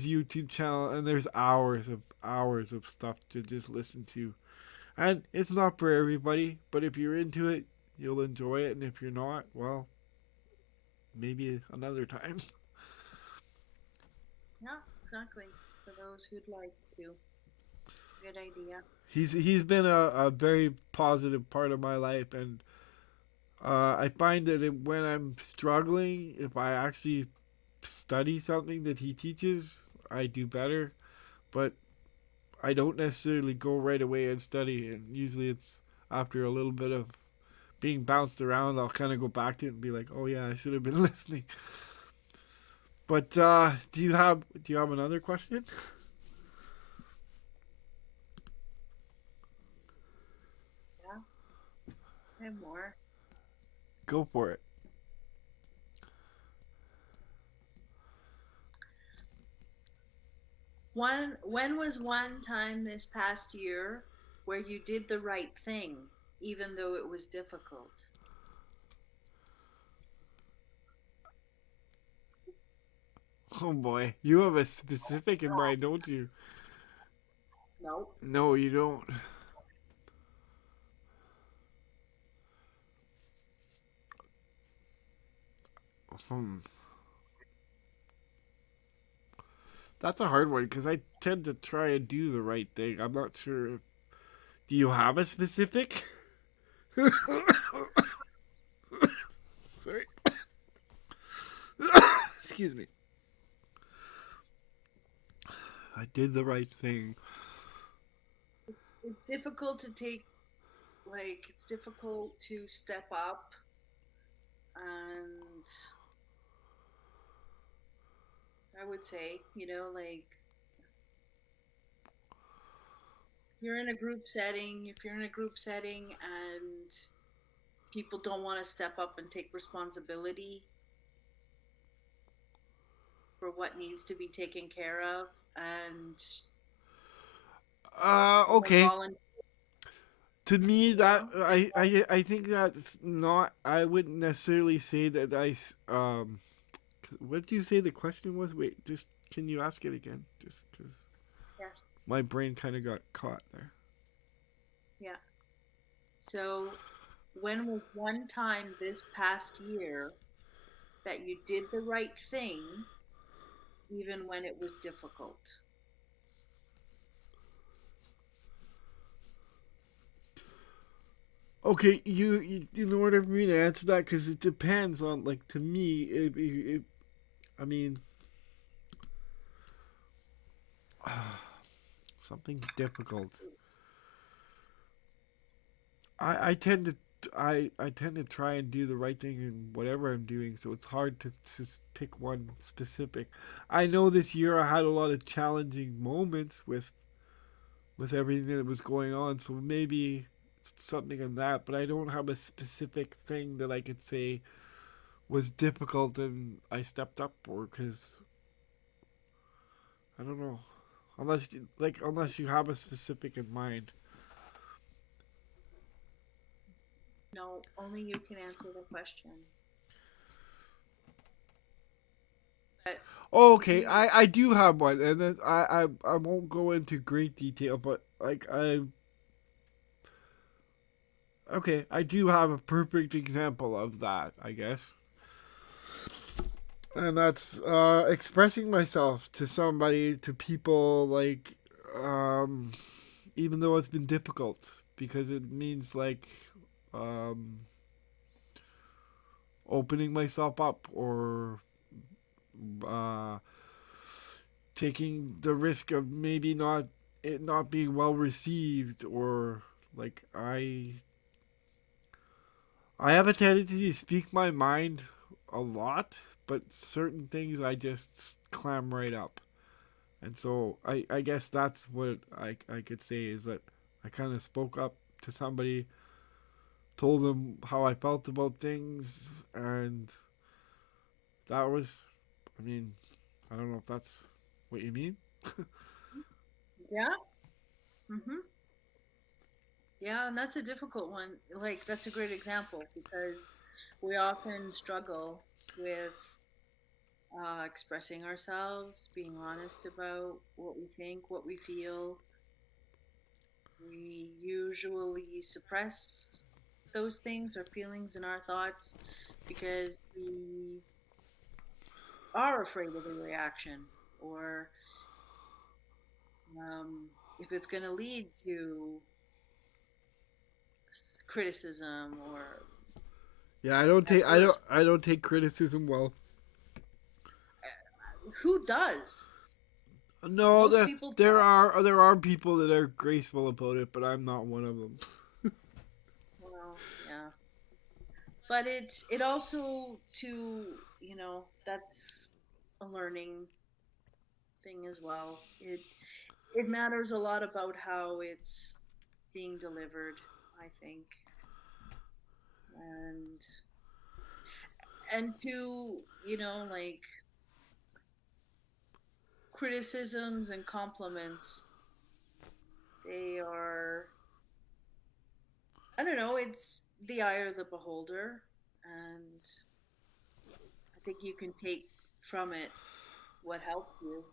YouTube channel, and there's hours of stuff to just listen to. And it's not for everybody, but if you're into it, you'll enjoy it, and if you're not, well, maybe another time. Yeah, exactly. For those who'd like to. Good idea. He's been a very positive part of my life, and I find that when I'm struggling, if I actually study something that he teaches, I do better. But I don't necessarily go right away and study, and usually it's after a little bit of being bounced around, I'll kind of go back to it and be like, "Oh yeah, I should have been listening." But do you have another question? Yeah. And more. Go for it. When was one time this past year where you did the right thing, even though it was difficult? Oh boy, you have a specific in mind, don't you? No. No, you don't. Hmm. That's a hard one because I tend to try and do the right thing. I'm not sure. Do you have a specific? Sorry. Excuse me. I did the right thing. It's difficult to take, like, it's difficult to step up and I would say, like, you're in a group setting, if you're in a group setting and people don't want to step up and take responsibility for what needs to be taken care of and Okay. volunteer, To me, you that know? I think that's not. I wouldn't necessarily say that I. What did you say the question was? Wait, just can you ask it again? Just because Yes. my brain kind of got caught there. Yeah. So, when was one time this past year that you did the right thing even when it was difficult? Okay, you know what I mean to answer that because it depends on like to me. I mean, something difficult. I tend to I tend to try and do the right thing in whatever I'm doing, so it's hard to pick one specific. I know this year I had a lot of challenging moments with everything that was going on, so maybe something in that, but I don't have a specific thing that I could say was difficult and I stepped up for because I don't know. Unless you have a specific in mind. No, only you can answer the question. But Oh, if okay, you, I do have one, and then I won't go into great detail, but like I do have a perfect example of that, I guess, and that's expressing myself to somebody, to people, like um, even though it's been difficult, because it means like um, opening myself up or uh, taking the risk of maybe not it not being well received or like I have a tendency to speak my mind a lot, but certain things I just clam right up. And so I guess that's what I could say is that I kind of spoke up to somebody, told them how I felt about things, and that was, I mean, I don't know if that's what you mean. yeah, mm-hmm. Yeah, and that's a difficult one. Like, that's a great example because we often struggle with expressing ourselves, being honest about what we think, what we feel. We usually suppress those things or feelings in our thoughts because we are afraid of the reaction or if it's going to lead to criticism or Yeah, at worst, I don't take criticism well. who does? No, Most people don't. there are people that are graceful about it, but I'm not one of them. Well, yeah, but it also to that's a learning thing as well. It matters a lot about how it's being delivered, I think, and to like criticisms and compliments, they are, I don't know, it's the eye of the beholder, and I think you can take from it what helps you.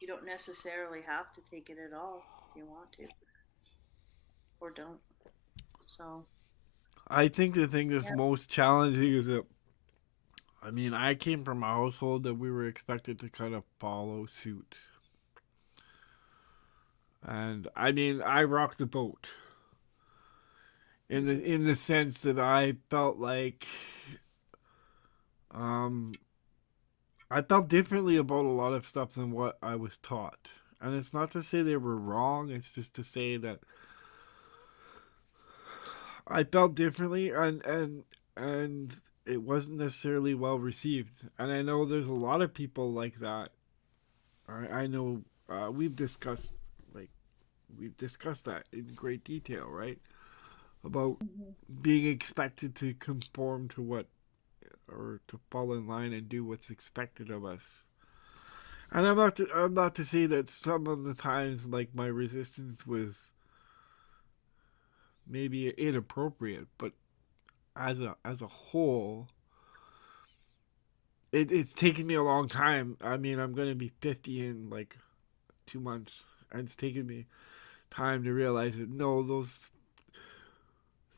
You don't necessarily have to take it at all if you want to, or don't. So, I think the thing that's yeah. most challenging is that I mean I came from a household that we were expected to kind of follow suit. And I mean, I rocked the boat in the sense that I felt like um I felt differently about a lot of stuff than what I was taught. And it's not to say they were wrong, it's just to say that I felt differently, and it wasn't necessarily well received. And I know there's a lot of people like that. I know we've discussed like we've discussed that in great detail, right? About Mhm. being expected to conform to what or to fall in line and do what's expected of us. And I'm not to say that some of the times like my resistance was maybe inappropriate, but as a whole, it's taken me a long time. I mean, I'm gonna be 50 in like 2 months, and it's taken me time to realize that no, those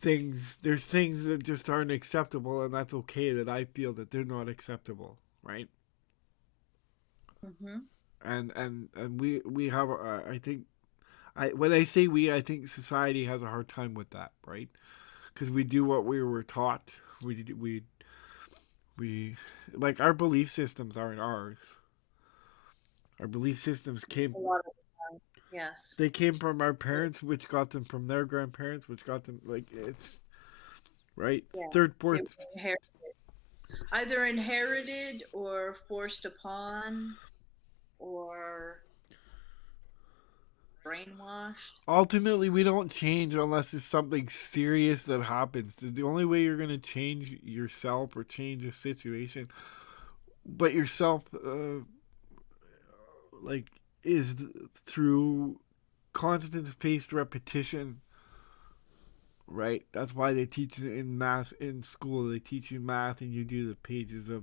there's things that just aren't acceptable, and that's okay that I feel that they're not acceptable, right? Mhm. And we have I think I when I say we, I think society has a hard time with that, right? Because we do what we were taught. We like our belief systems aren't ours. Our belief systems A came lot of the time. Yes. they came from our parents, which got them from their grandparents, which got them like it's right Yeah. third They fourth. were either inherited or forced upon or brainwashed. Ultimately, we don't change unless it's something serious that happens. The only way you're gonna change yourself or change a situation, but yourself, like, is through constant spaced repetition, right? That's why they teach in math in school. They teach you math, and you do the pages of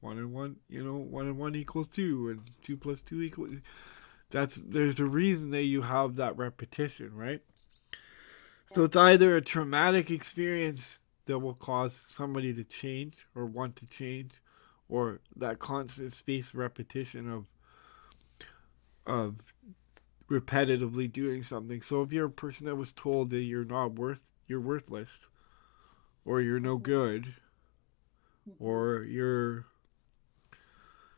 one and one. One and one equals two, and two plus two equals. There's a reason that you have that repetition, right? Yeah. So it's either a traumatic experience that will cause somebody to change or want to change, or that constant spaced repetition of repetitively doing something. So if you're a person that was told that you're worthless, or you're no Mhm. good, Mhm. or you're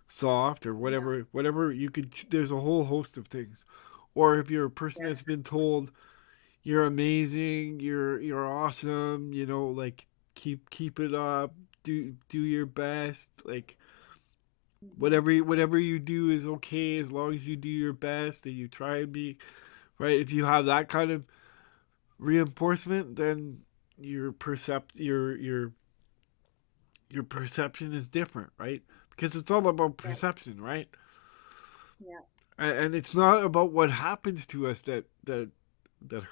soft, or Yeah. whatever you could, there's a whole host of things. Or if you're a person that's Yes. been told you're amazing, you're awesome, like keep it up, do your best, like Mhm. whatever you do is okay as long as you do your best and you try and be right. If you have that kind of reinforcement, then your perception is different, right? Because it's all about Yeah. perception, right? Yeah. And it's not about what happens to us that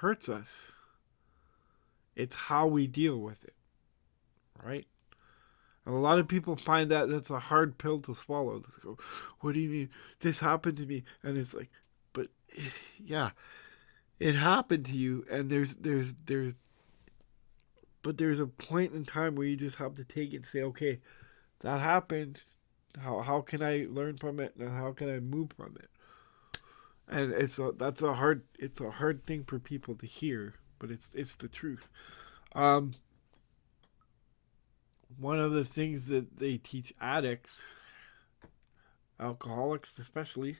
hurts us. It's how we deal with it, right? And a lot of people find that that's a hard pill to swallow. They go, "What do you mean? This happened to me?" And it's like, but yeah, it happened to you, and there's a point in time where you just have to take it and say, okay, that happened. How can I learn from it, and how can I move from it? And it's a hard thing for people to hear, but it's the truth. Um, One of the things that they teach addicts, alcoholics especially,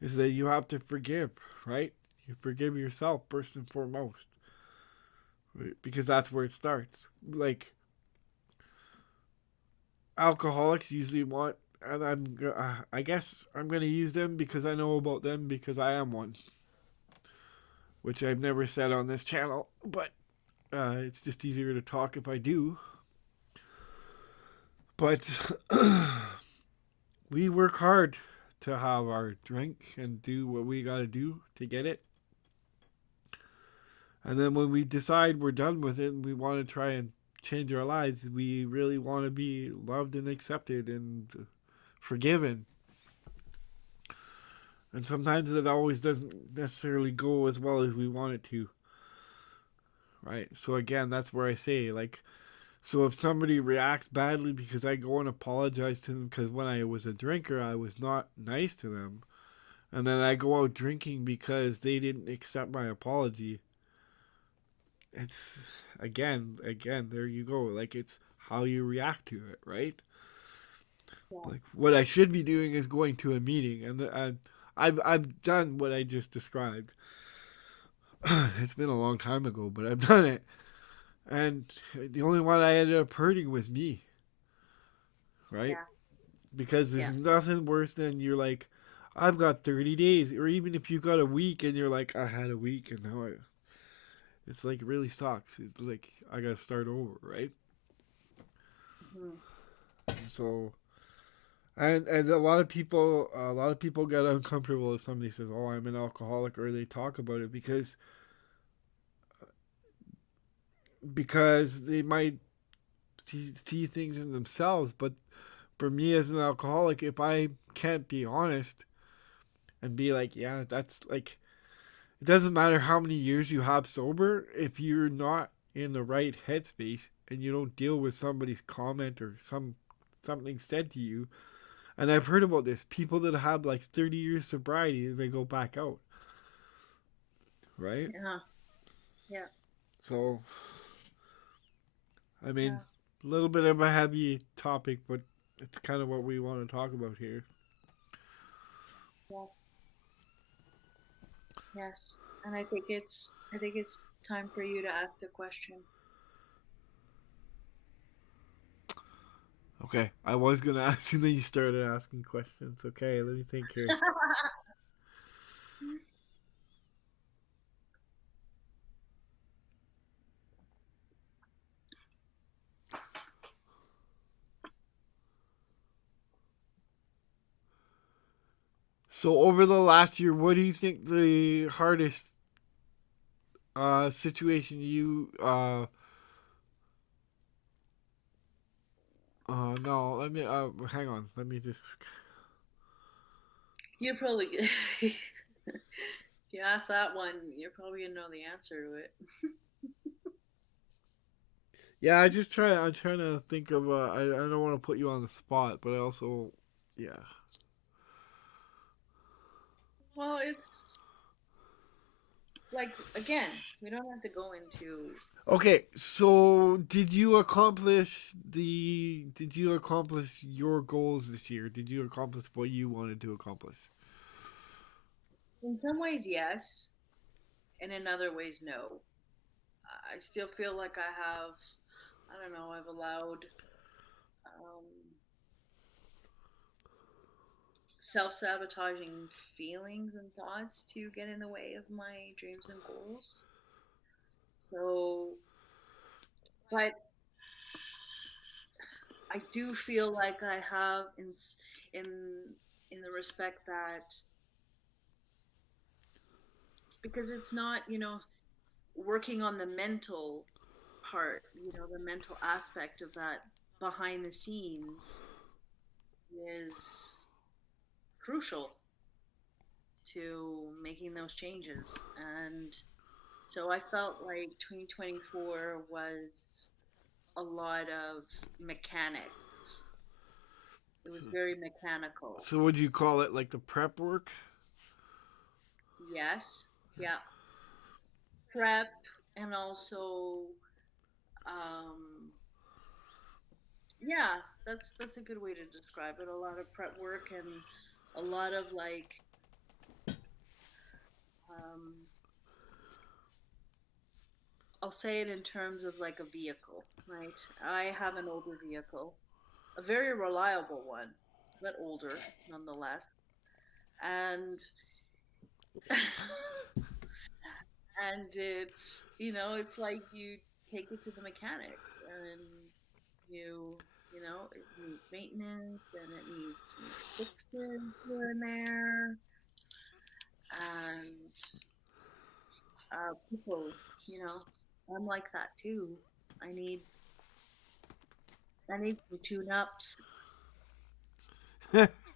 is that you have to forgive, right? You forgive yourself first and foremost, right? Because that's where it starts. Like alcoholics usually want, and I guess I'm gonna use them because I know about them because I am one, which I've never said on this channel, but it's just easier to talk if I do. But we work hard to have our drink and do what we got to do to get it. And then when we decide we're done with it and we want to try and change our lives, we really want to be loved and accepted and forgiven. And sometimes that always doesn't necessarily go as well as we want it to, right? So again, that's where I say, like, so if somebody reacts badly because I go and apologize to them because when I was a drinker, I was not nice to them, and then I go out drinking because they didn't accept my apology. It's again, there you go. Like, it's how you react to it, right? Yeah. Like, what I should be doing is going to a meeting, and I've done what I just described. It's been a long time ago, but I've done it, and the only one I ended up hurting was me, right? Yeah. Because there's Yeah. nothing worse than you're like, I've got 30 days, or even if you got a week and you're like, I had a week and now it's like, it really sucks. It's like, I gotta start over, right? Mhm. So, and a lot of people get uncomfortable if somebody says, "Oh, I'm an alcoholic," or they talk about it because they might see things in themselves. But for me as an alcoholic, if I can't be honest and be like, yeah, that's like, it doesn't matter how many years you have sober, if you're not in the right headspace and you don't deal with somebody's comment or something said to you. And I've heard about this, people that have like 30 years sobriety and they go back out, right? Yeah. Yeah. So, I mean, Yeah. a little bit of a heavy topic, but it's kind of what we want to talk about here. Yes. Yes. And I think it's time for you to ask a question. Okay, I was gonna ask you, then you started asking questions. Okay, let me think here. So over the last year, what do you think the hardest situation you no, let me hang on. Let me just You're probably if you ask that one, you're probably gonna know the answer to it. Yeah, I'm trying to think of I don't want to put you on the spot, but I also yeah. Well, it's like again, we don't have to go into. Okay, so did you accomplish your goals this year? Did you accomplish what you wanted to accomplish? In some ways, yes, and in other ways, no. I still feel like I have. I don't know. I've allowed um, self-sabotaging feelings and thoughts to get in the way of my dreams and goals. So, but I do feel like I have in in the respect that because it's not working on the mental part, the mental aspect of that behind the scenes is crucial to making those changes. And so I felt like 2024 was a lot of mechanics. It was very mechanical. So would you call it like the prep work? Yes, yeah, prep and also, um, yeah, that's a good way to describe it. A lot of prep work and a lot of like, um, I'll say it in terms of like a vehicle, right? I have an older vehicle, a very reliable one, but older nonetheless. And and it's like you take it to the mechanic and you it needs maintenance and it needs some fixes here and there and people I'm like that too. I need i need some tune ups.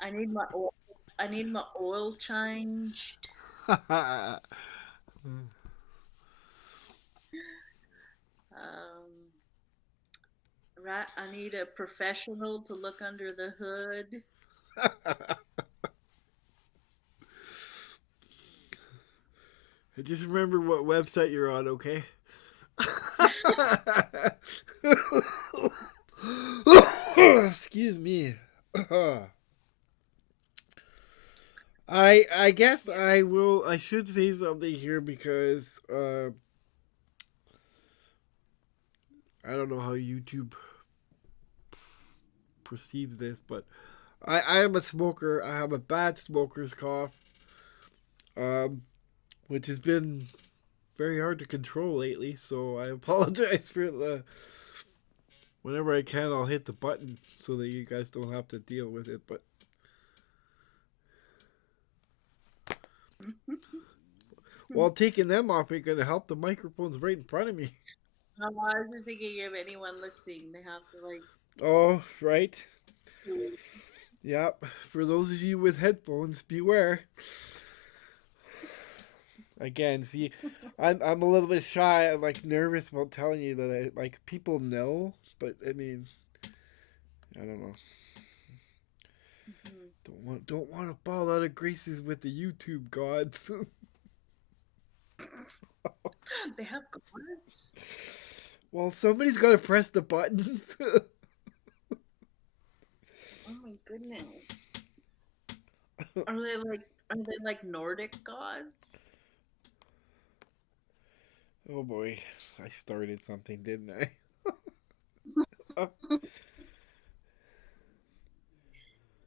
i need my oil I need my oil changed. um Right, I need a professional to look under the hood. Just remember what website you're on, okay? Excuse me. I guess I should say something here because I don't know how YouTube perceives this, but I am a smoker. I have a bad smoker's cough, which has been very hard to control lately. So I apologize for the. Whenever I can, I'll hit the button so that you guys don't have to deal with it. But while taking them off ain't gonna help. The microphone's right in front of me. I was just thinking if anyone listening, they have to like. Oh, right. Yep. For those of you with headphones, beware. Again, see, I'm a little bit shy. I'm like nervous about telling you that people know, but I mean, I don't know. Mhm. Don't want to fall out of graces with the YouTube gods. They have cards. Well, somebody's got to press the buttons. Oh my goodness. Are they like Nordic gods? Oh boy, I started something, didn't I?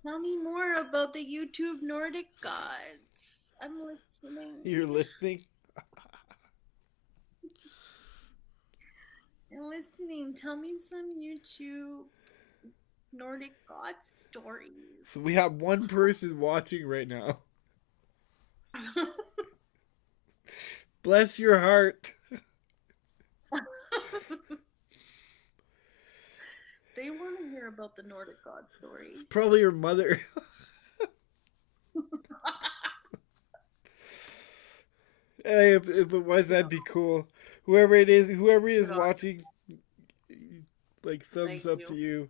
Tell me more about the YouTube Nordic gods. I'm listening. You're listening? I'm listening. Tell me some YouTube Nordic god stories. So we have one person watching right now. Bless your heart. They want to hear about the Nordic god stories. Probably your mother. Hey, if it was, that'd be cool. Whoever it is watching, like thumbs Thank up you. to you.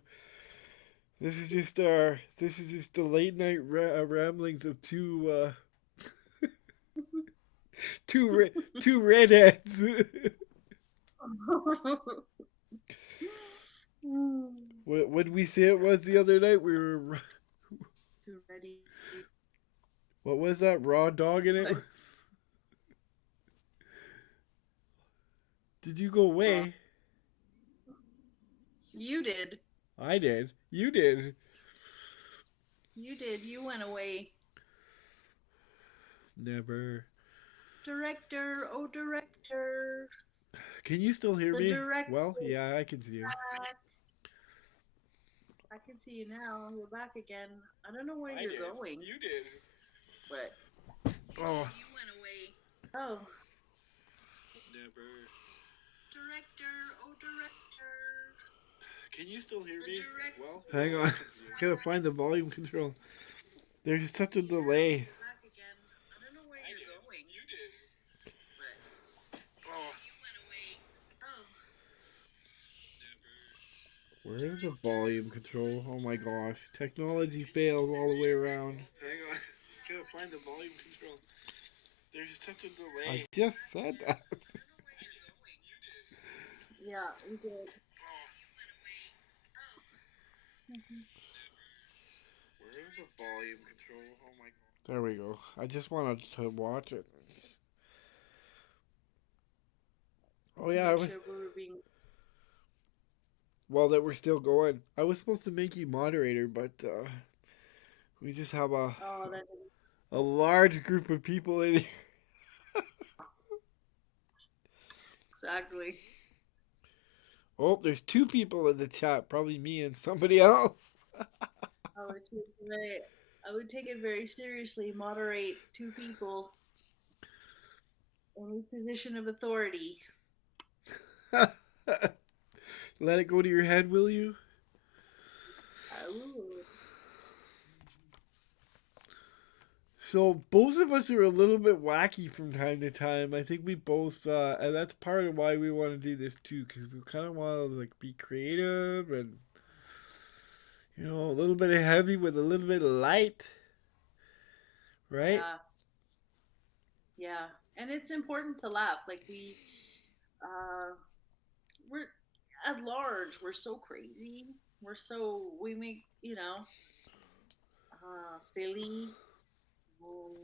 This is just the late night ramblings of two two redheads. What did we say it was the other night? We were. You ready? What was that? Raw dog in it? What? Did you go away? You did. I did. You did. You did. You went away. Never. Director, oh director. Can you still hear The me? director Well, yeah, I can see you. back. I can see you now. You're back again. I don't know where you're going, You did. but Oh. you went away. Oh, Never. director, oh director. Can you still hear The me? director Well, hang on. Gotta find the volume control. There's such a delay. back again. I don't know where you're going, You did. but Oh. you went away. Oh, Where's the volume control? Oh my gosh. Technology fails all the way around. Hang on. Gotta find the volume control. There's such a delay. I just said that. yeah, we did. Where's the volume control? Oh my god. There we go. I just wanted to watch it. Oh yeah, Make sure we were being. well that we're still going. I was supposed to make you moderator, but we just have Oh, that. a large group of people in here. Exactly. Oh, there's two people in the chat. Probably me and somebody else. I would take it very seriously. Moderate two people in a position of authority. Let it go to your head, will you? Ooh. So both of us are a little bit wacky from time to time. I think we both, and that's part of why we want to do this too, because we kind of want to like be creative and, you know, a little bit of heavy with a little bit of light, right? Yeah. Yeah. And it's important to laugh. Like we're at large, we're so crazy. We make, silly. Um,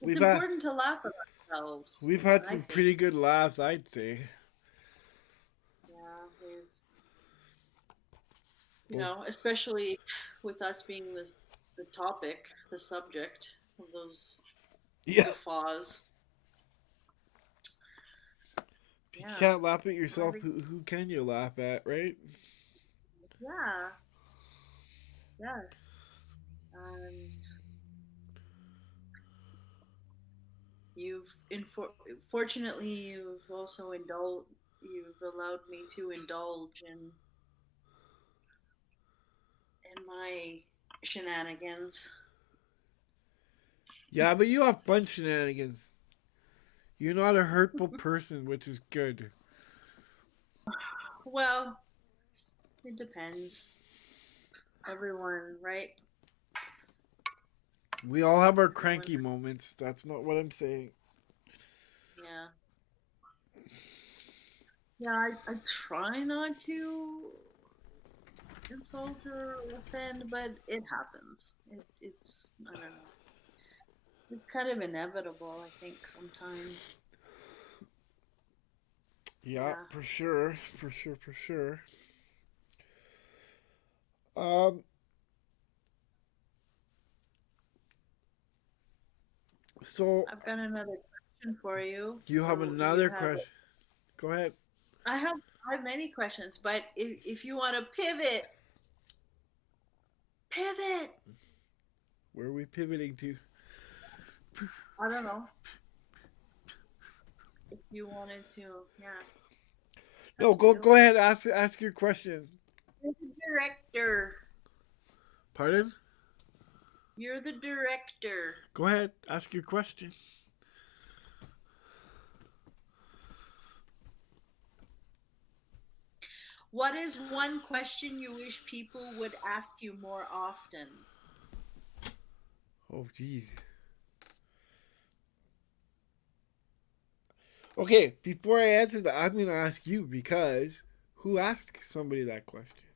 it's We've had important to laugh at ourselves. we've had I some think. pretty good laughs, I'd say. Yeah, Well, especially with us being the topic, the subject of those yeah. guffaws. If you Yeah. can't laugh at Well, yourself, who can you laugh at, right? yeah. Yes. And fortunately you've also you've allowed me to indulge in my shenanigans. Yeah, but you have fun shenanigans. You're not a hurtful person, which is good. Well, it depends. Everyone, right? We all have our Everyone, cranky moments. That's not what I'm saying. yeah. Yeah, I try not to insult or offend, but it happens. It's I don't know. It's kind of inevitable, I think, sometimes. Yeah, Yeah. for sure, for sure, for sure. Um, so I've got another question for you. you have Or you another have question. Go ahead. I have many questions, but if you want to pivot. Where are we pivoting to? I don't know. If you wanted to, yeah. It's No, up to go you. go ahead. Ask your question. You're the director. Pardon? You're the director. Go ahead. Ask your question. What is one question you wish people would ask you more often? Oh, jeez. Okay, before I answer that, I'm going to ask you because who asked somebody that question?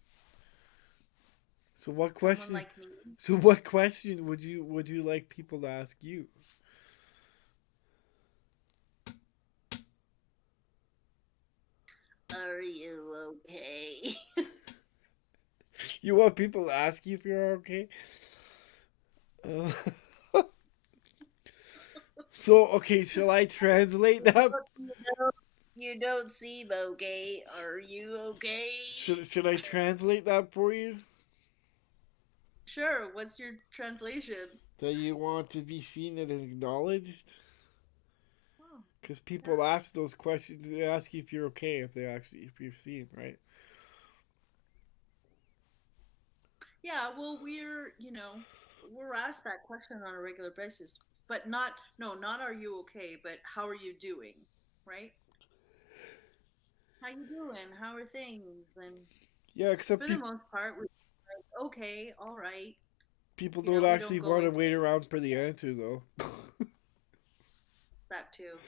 So what Someone question? like me. So what question would you like people to ask you? Are you okay? You want people to ask you if you're okay? So okay, shall I translate that? You don't seem okay. Are you okay? Should I translate that for you? Sure. What's your translation? That you want to be seen and acknowledged? Oh, Because people ask those questions. They ask you if you're okay if you're seen, right? yeah. Well, we're asked that question on a regular basis, but not are you okay, but how are you doing, right? How you doing? How are things? And Yeah, except for the most part, we're like, okay, all right. people don't We actually don't go want to into wait around for the answer though. that too.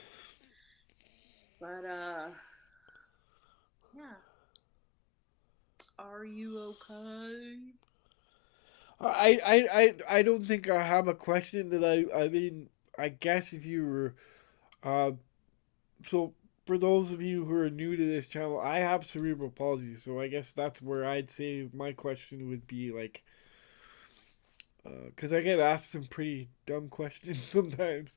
But yeah. Are you okay? I don't think I have a question that I mean I guess if you were uh so for those of you who are new to this channel, I have cerebral palsy, so I guess that's where I'd say my question would be like, because I get asked some pretty dumb questions sometimes.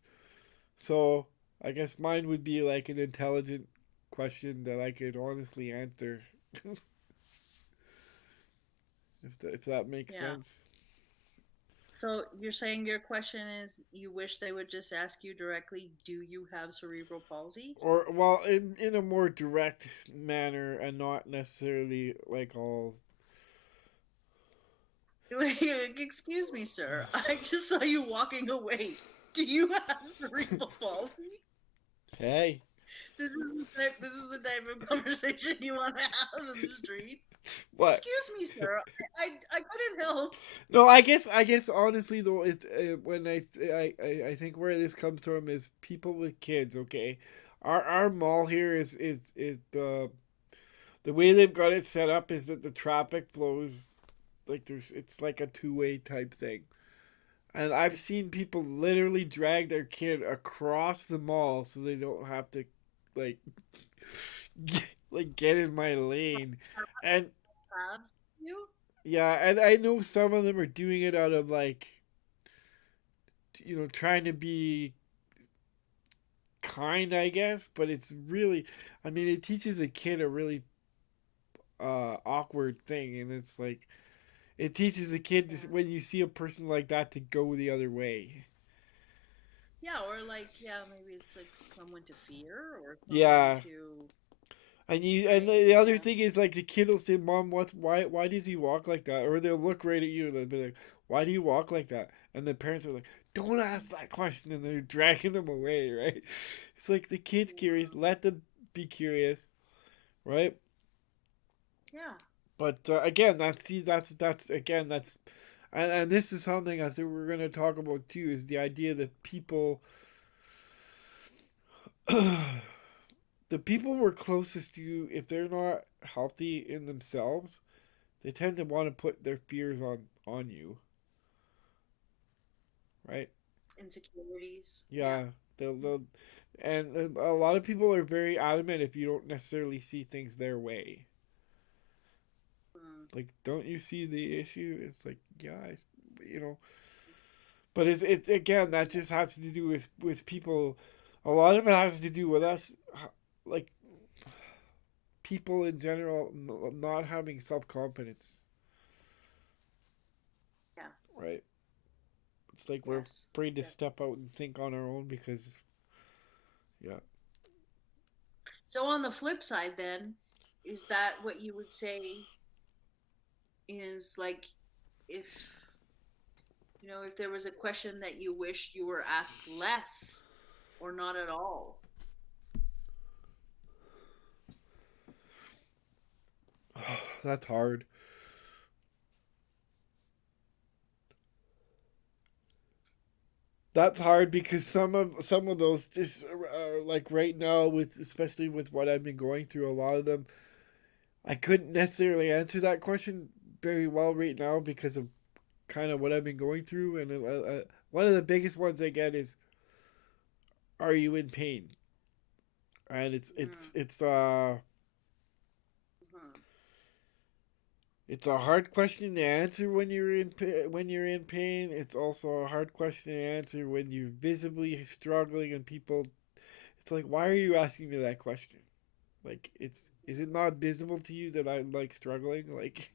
So I guess mine would be like an intelligent question that I could honestly answer, if that makes Yeah. sense. So you're saying your question is you wish they would just ask you directly, do you have cerebral palsy? Or well, in a more direct manner and not necessarily like all. Excuse me, sir. I just saw you walking away. Do you have cerebral palsy? Hey, This is the type of conversation you want to have in the street. What? Excuse me, sir. I couldn't help. No, I guess honestly though, it when I think where this comes from is people with kids. Okay, our mall here is the way they've got it set up is that the traffic flows like it's like a two-way type thing. And I've seen people literally drag their kid across the mall so they don't have to like get in my lane. And Abs, you? yeah, and I know some of them are doing it out of like trying to be kind, I guess, but it's really I mean it teaches a kid a really awkward thing, and it's like it teaches the kid Yeah. when you see a person like that to go the other way. Yeah, or like, yeah, maybe it's like someone to fear or someone Yeah. to, And right? the other Yeah. thing is like the kid will say, "Mom, why does he walk like that?" Or they'll look right at you and they'll be like, "Why do you walk like that?" And the parents are like, "Don't ask that question," and they're dragging them away, right? It's like the kid's curious. Let them be curious, right? Yeah. But again, that's again and this is something I think we're gonna talk about too is the idea that people the people we're closest to, if they're not healthy in themselves, they tend to want to put their fears on you, right? Insecurities. Yeah. Yeah, they'll and a lot of people are very adamant if you don't necessarily see things their way. Mm. Like, don't you see the issue? It's like, yeah, you know, but it's again that just has to do with people. A lot of it has to do with us, like people in general not having self confidence, Yeah. right? It's like we're Yes. afraid to Yeah. step out and think on our own because, yeah. So on the flip side, then, is that what you would say is like, if if there was a question that you wished you were asked less or not at all? That's hard. That's hard because some of those just like right now with especially with what I've been going through, a lot of them I couldn't necessarily answer that question very well right now because of kind of what I've been going through. And one of the biggest ones I get is, "Are you in pain?" And Mm. Hmm. it's a hard question to answer when when you're in pain. It's also a hard question to answer when you're visibly struggling and people. It's like, why are you asking me that question? Like, is it not visible to you that I'm like struggling? Like,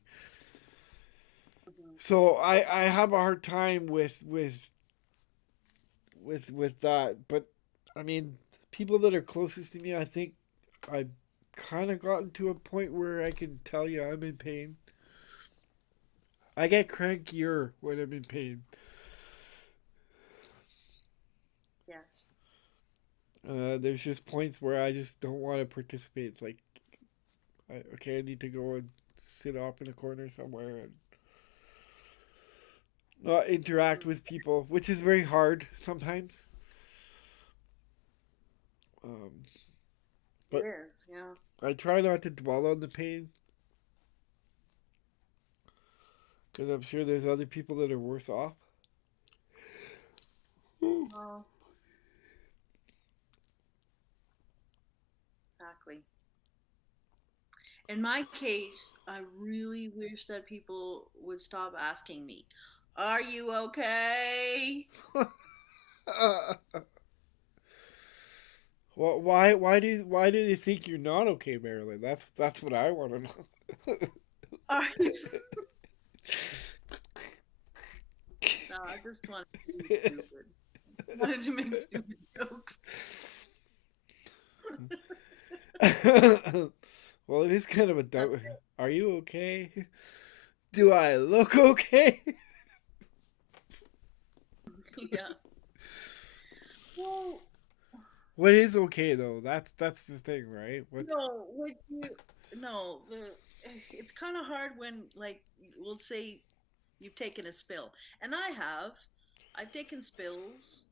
Hmm. so I have a hard time with that. But I mean, people that are closest to me, I think I've kind of gotten to a point where I can tell you I'm in pain. I get crankier when I'm in pain. Yes. There's just points where I just don't want to participate. It's like, okay, I need to go and sit off in a corner somewhere and not interact Hmm. with people, which is very hard sometimes. Um, It but is. Yeah. I try not to dwell on the pain because I'm sure there's other people that are worse off. Well, exactly. In my case, I really wish that people would stop asking me, "Are you okay?" Well, why do they think you're not okay, Marilyn? That's what I want to know. Are you? No, I just wanted to be stupid. I wanted to make stupid jokes. Well, it is kind of a dumb. Are you okay? Do I look okay? Yeah. Well, What is okay though? That's the thing, right? What's No, would you? No, it's kind of hard when, like, we'll say you've taken a spill, and I have. I've taken spills,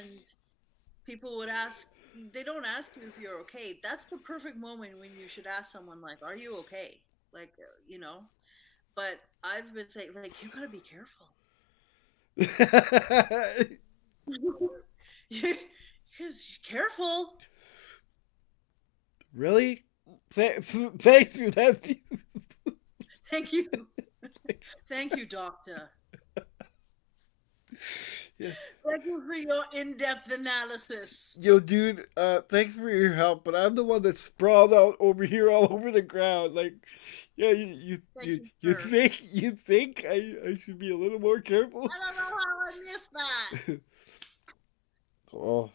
and people would ask. They don't ask you if you're okay. That's the perfect moment when you should ask someone, like, "Are you okay?" Like, you know. But I've been saying, like, you gotta be careful. you, careful. Really? Thanks for that. Thank you. Thank you, doctor. Yeah. Thank you for your in-depth analysis. Yo, dude, thanks for your help, but I'm the one that's sprawled out over here all over the ground. Like, yeah, Thank you, you sir. think I should be a little more careful? I don't know how I missed that. Oh.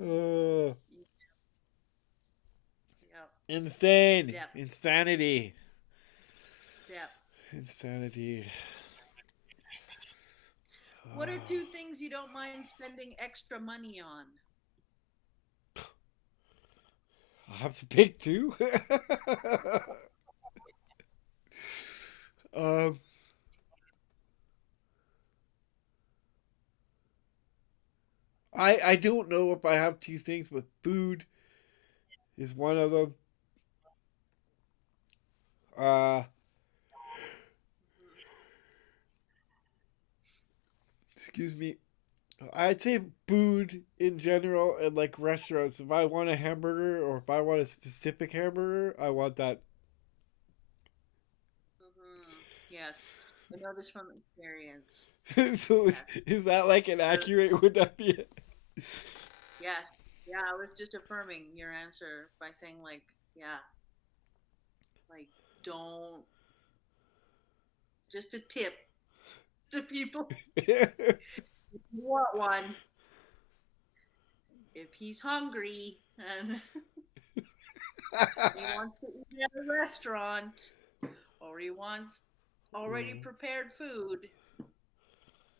Oh. Yep. Insane. Yep. Insanity. Yep. Insanity. What are two things you don't mind spending extra money on? I have to pick two. um, I don't know if I have two things, but food is one of them. Uh, excuse me. I'd say food in general and like restaurants. If I want a hamburger or if I want a specific hamburger, I want that. Yes. I know this from experience. So Yes. is that like an accurate? Would that be it? Yes. Yeah, I was just affirming your answer by saying, like, yeah, like, don't, just a tip to people. If you want one, if he's hungry and he wants to eat at a restaurant or he wants already prepared food,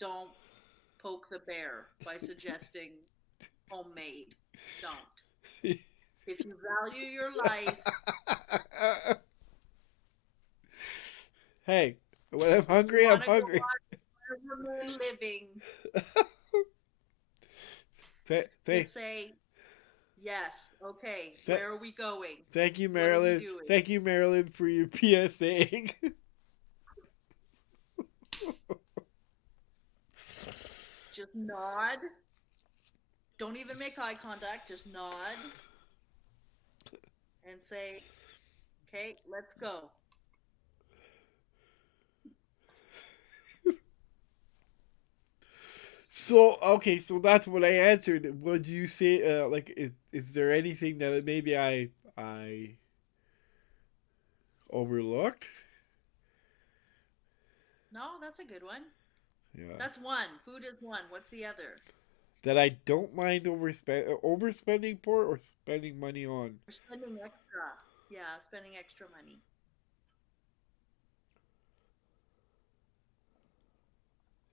don't poke the bear by suggesting homemade. Don't. If you value your life, Hey, when I'm if you hungry, I'm want to go hungry. on where we're living, you Thank, say, yes, okay, Th- where are we going? thank you, What are we Marilyn. doing? Thank you, Marilyn, for your PSA. Just nod. Don't even make eye contact, just nod and say, okay, let's go. So okay, so that's what I answered. Would you say like is there anything that maybe I overlooked? No, that's a good one. Yeah. That's one. Food is one. What's the other? That I don't mind overspending for or spending money on. We're spending extra. Yeah, spending extra money.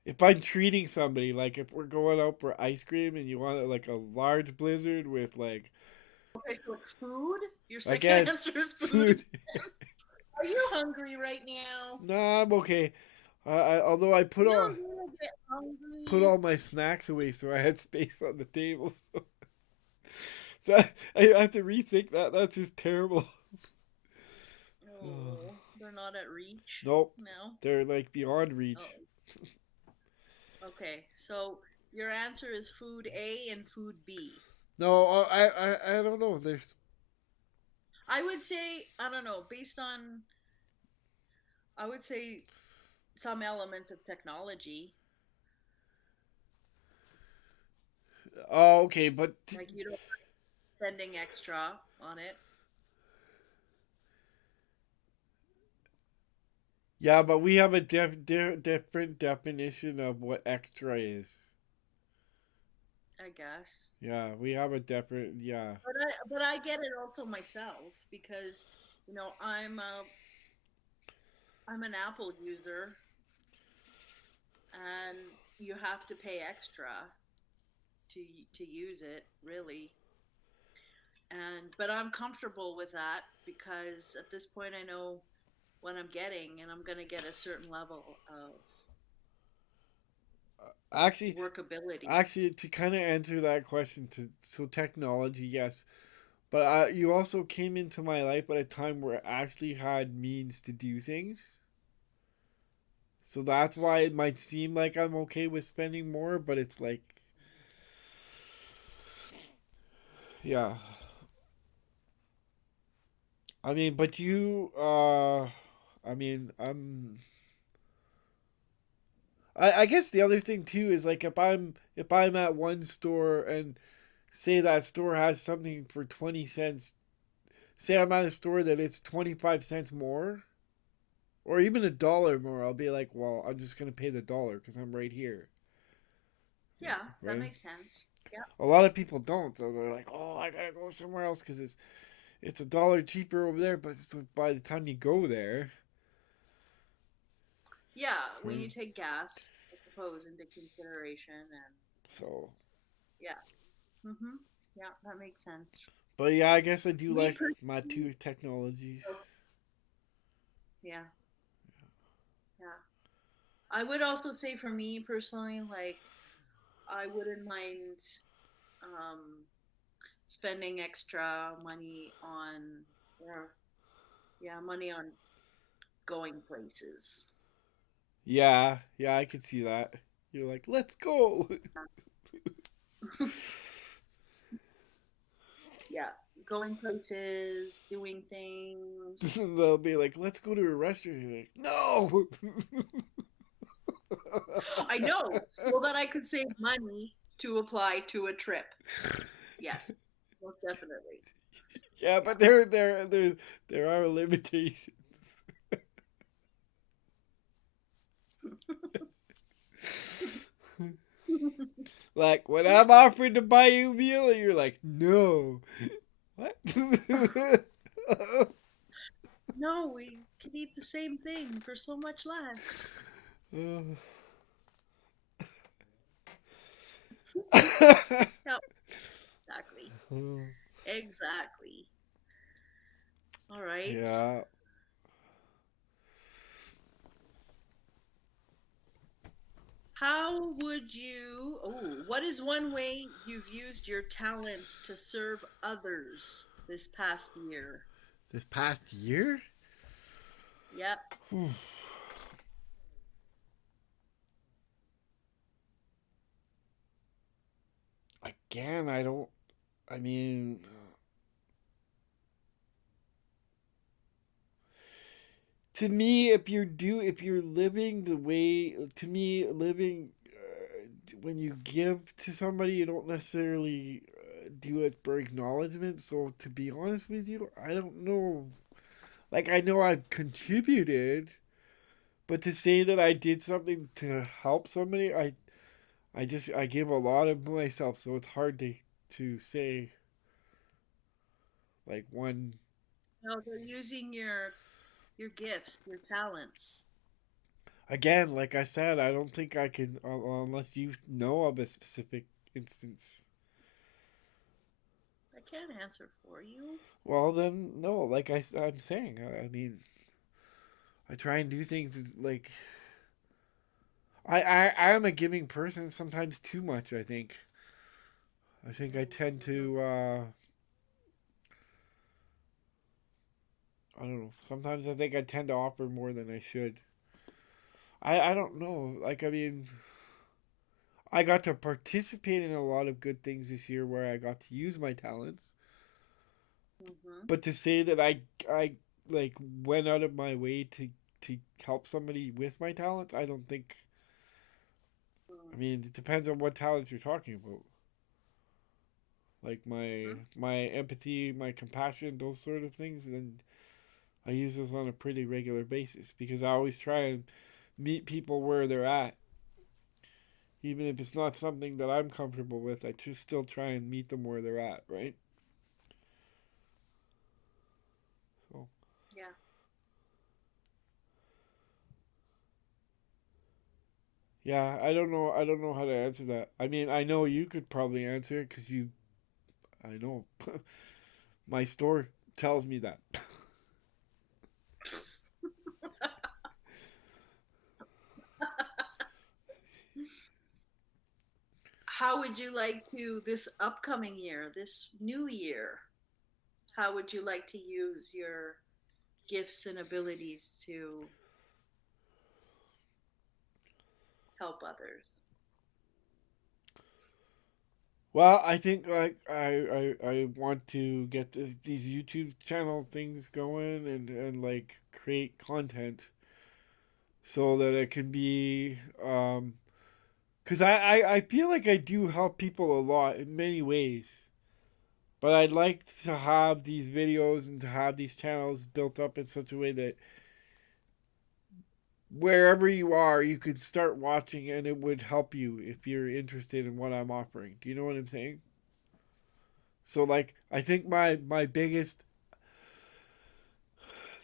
If I'm treating somebody, like if we're going out for ice cream and you want like a large blizzard with like Okay, so it's food? Your second again answer is food. food. Are you hungry right now? No, I'm okay. Although I put You're all gonna get hungry. my snacks away so I had space on the table. So that I have to rethink that. That's just terrible. Oh, they're not at reach. Nope, No. they're like beyond reach. Oh. Okay, so your answer is food A and food B. No, I don't know. There's I would say, I don't know, based on, I would say some elements of technology. oh okay, but Like you don't spending extra on it. yeah, but we have a different definition of what extra is. I guess. Yeah, we have a different yeah. But I get it also myself because I'm an Apple user and you have to pay extra to use it, really. And but I'm comfortable with that because at this point I know what I'm getting, and I'm going to get a certain level of Actually, workability. actually, to kind of answer that question, so technology, yes, but you also came into my life at a time where I actually had means to do things. So that's why it might seem like I'm okay with spending more, but it's like, yeah. I mean, but I mean, I guess the other thing too is like if I'm at one store and say that store has something for 20 cents, say I'm at a store that it's 25 cents more, or even $1 more, I'll be like, well, I'm just gonna pay the dollar because I'm right here, Yeah, that right? makes sense. Yeah. A lot of people don't, though. They're like, oh, I gotta go somewhere else because it's $1 cheaper over there. But it's like by the time you go there, Yeah, when right? you take gas, I suppose, into consideration, and So, yeah. Mhm. Yeah, that makes sense. but yeah, I guess I do Me like my personally, two technologies. yeah, yeah. I would also say for me personally, like I wouldn't mind um spending extra money on, or yeah, money on going places. Yeah, yeah, I can see that. You're like, let's go. Yeah, going places, doing things. They'll be like, let's go to a restaurant. You're like, no. I know, so that I could save money to apply to a trip. Yes, most definitely. Yeah, Yeah. but there are limitations. Like when I'm offering to buy you a meal, and you're like, no. What? No, we can eat the same thing for so much less. Yep, exactly. Exactly. All right. Yeah. How would you, oh, what is one way you've used your talents to serve others this past year? This past year? Yep. Again, I don't. I mean, to me, if you're living the way, to me, living when you give to somebody, you don't necessarily do it for acknowledgement. So, to be honest with you, I don't know. Like, I know I've contributed, but to say that I did something to help somebody, I give a lot of myself, so it's hard to say like one. No, they're using your gifts, your talents. Again, like I said, I don't think I can unless you know of a specific instance. I can't answer for you. Well, then no. Like I'm saying, I mean, I try and do things like I am a giving person. Sometimes too much. I think I tend to. I don't know. Sometimes I think I tend to offer more than I should. I don't know. Like I mean, I got to participate in a lot of good things this year where I got to use my talents. Mm-hmm. But to say that I like went out of my way to help somebody with my talents, I don't think. I mean, it depends on what talents you're talking about. Like Mm-hmm. my empathy, my compassion, those sort of things. Then I use those on a pretty regular basis because I always try and meet people where they're at. Even if it's not something that I'm comfortable with, I just still try and meet them where they're at, right? So Yeah. Yeah, I don't know. I don't know how to answer that. I mean, I know you could probably answer it because you. I know. My store tells me that. How would you like to, this upcoming year, this new year, how would you like to use your gifts and abilities to help others? Well, I think like I want to get these YouTube channel things going and like create content so that it can be because I feel like I do help people a lot in many ways. But I'd like to have these videos and to have these channels built up in such a way that wherever you are, you could start watching and it would help you if you're interested in what I'm offering. Do you know what I'm saying? So like I think my biggest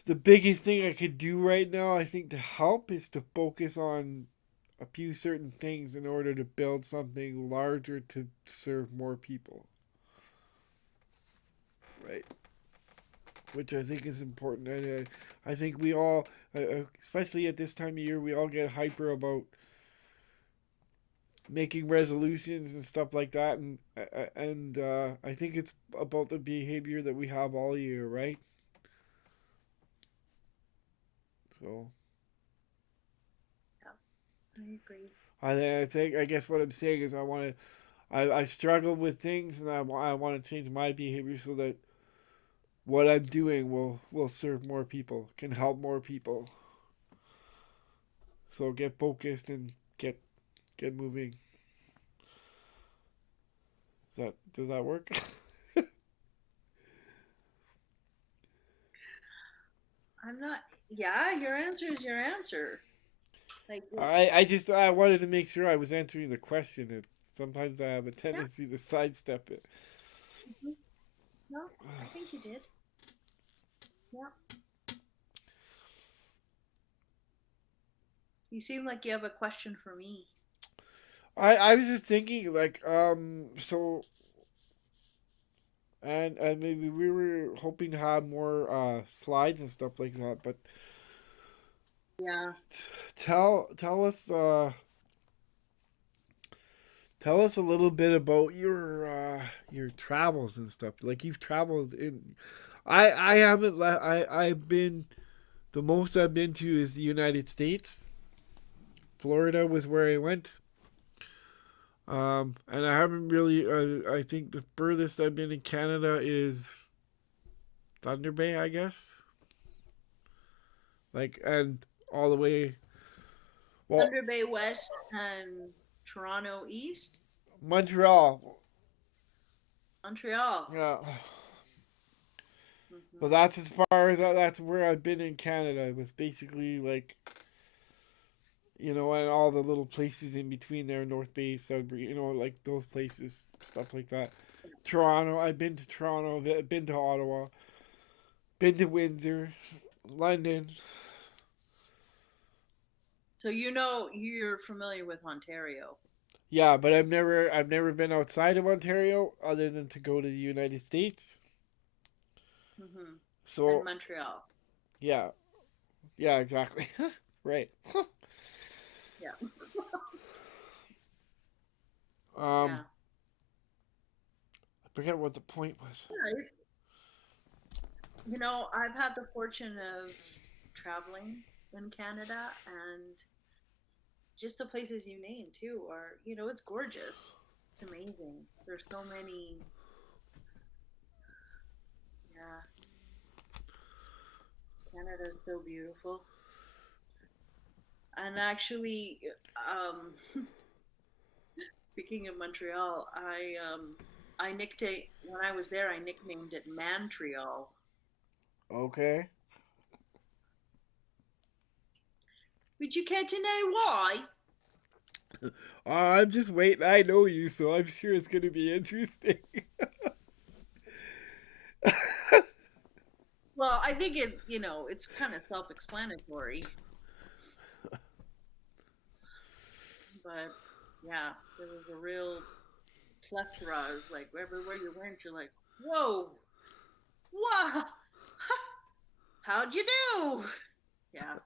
the biggest thing I could do right now, I think to help is to focus on a few certain things in order to build something larger to serve more people. Right? Which I think is important. I think we all, especially at this time of year, we all get hyper about making resolutions and stuff like that, and I think it's about the behavior that we have all year, right? So Yeah, I agree. I think I guess what I'm saying is I struggle with things and I want to change my behavior so that what I'm doing will serve more people, can help more people. So get focused and get moving. Does that work? I'm not, yeah, your answer is your answer. Like, I wanted to make sure I was answering the question. And sometimes I have a yeah, tendency to sidestep it. mhm. No, I think you did. Yeah. You seem like you have a question for me. I was just thinking like so and maybe we were hoping to have more slides and stuff like that, but Yeah. tell us tell us a little bit about your travels and stuff. Like you've traveled in I haven't I've been the most I've been to is the United States. Florida was where I went. And I haven't really. I think the furthest I've been in Canada is Thunder Bay, I guess. Like, and all the way. Well, Thunder Bay West and Toronto East, Montreal. Montreal. Yeah. Hmm. So that's as far as that's where I've been in Canada. It was basically like and all the little places in between there, North Bay, Sudbury, like those places, stuff like that. Toronto. I've been to Toronto. I've been to Ottawa. Been to Windsor, London. So you're familiar with Ontario. Yeah, but I've never been outside of Ontario other than to go to the United States. Hmm. And So Montreal. yeah, yeah, exactly. Right. Yeah. um, Yeah. I forget what the point was. Yeah, I've had the fortune of traveling in Canada, and just the places you name too are, it's gorgeous. It's amazing. There's so many. Yeah, Canada is so beautiful. And actually, um, speaking of Montreal, I nicknamed when I was there. I nicknamed it Montreal. Okay. Would you care to know why? I'm just waiting. I know you, so I'm sure it's gonna be interesting. Well, I think it's kind of self-explanatory. but yeah, there was a real plethora. It was like everywhere you went, you're like, whoa, wow, how'd you do? Yeah,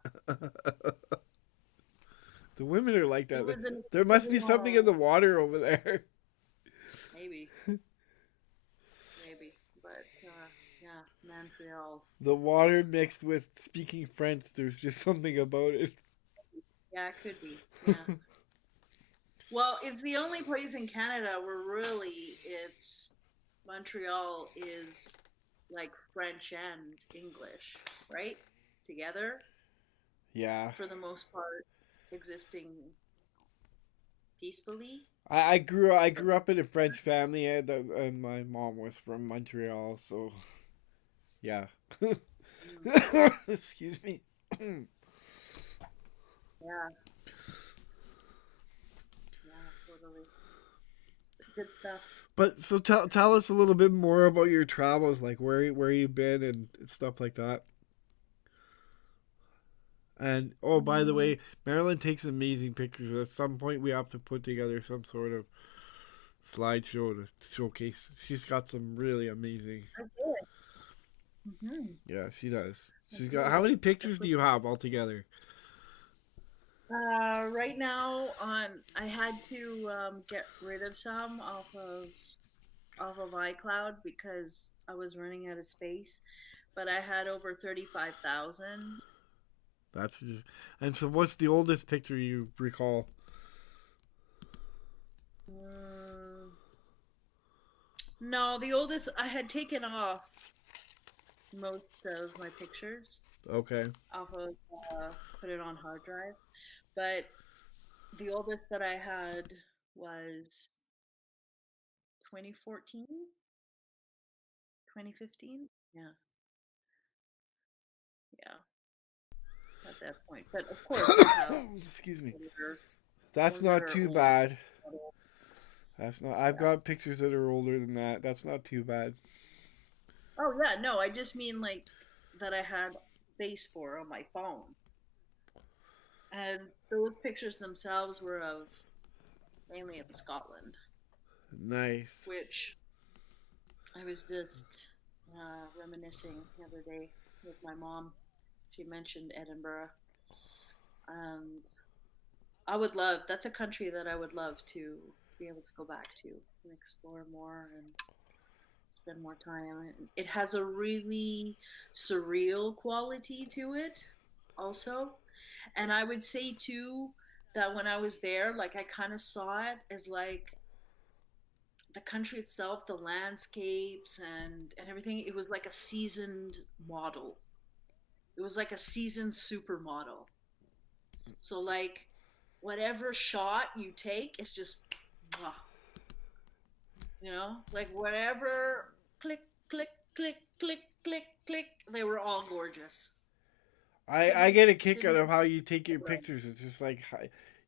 The women are like it that. was an There must be something in the water over there. maybe, maybe, but yeah, Montreal. The water mixed with speaking French. There's just something about it. Yeah, it could be. Yeah. Well, it's the only place in Canada where really it's Montreal is like French and English, right? Together Yeah. for the most part, existing peacefully. I grew up in a French family, and my mom was from Montreal, so yeah. Mm, Excuse me. yeah, yeah, totally. Good stuff. But so tell us a little bit more about your travels, like where you've been and stuff like that. And oh, by the Mm, way, Marilyn takes amazing pictures. At some point, we have to put together some sort of slideshow to showcase. She's got some really amazing. I did. Mm-hmm. Yeah, she does. I She's got. did. How many pictures do you have altogether? Right now, I had to get rid of some off of iCloud because I was running out of space. But I had over 35,000. That's just. And so, what's the oldest picture you recall? Mm, no, the oldest I had taken off most of my pictures Okay. off of put it on hard drive. But the oldest that I had was 2014, 2015. Yeah, yeah, at that point. But of course, I have Excuse me. older, That's not too older bad. photos. That's not. I've Yeah. got pictures that are older than that. That's not too bad. Oh yeah, no, I just mean like that I had space for on my phone. And those pictures themselves were of mainly of Scotland, Nice. which I was just reminiscing the other day with my mom. She mentioned Edinburgh, and I would love. That's a country that I would love to be able to go back to and explore more and spend more time. It has a really surreal quality to it, also. And I would say too that when I was there, like I kind of saw it as like the country itself, the landscapes and everything. It was like a seasoned model. It was like a seasoned supermodel. So like whatever shot you take, it's just, like whatever click, click, click, click, click, click. They were all gorgeous. I Didn't get a kick out didn't of how you take your pictures. It's just like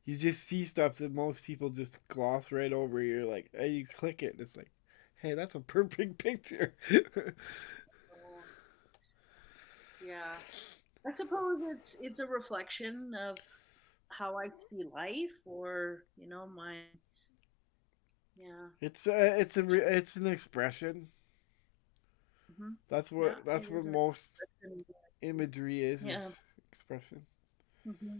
you just see stuff that most people just gloss right over. You're like, hey, you click it, and it's like, hey, that's a perfect picture. Yeah. I suppose it's a reflection of how I see life, or my yeah. It's an expression. Hmm. That's Yeah, it that's what is an most expression. imagery is Yeah. expression. Hmm.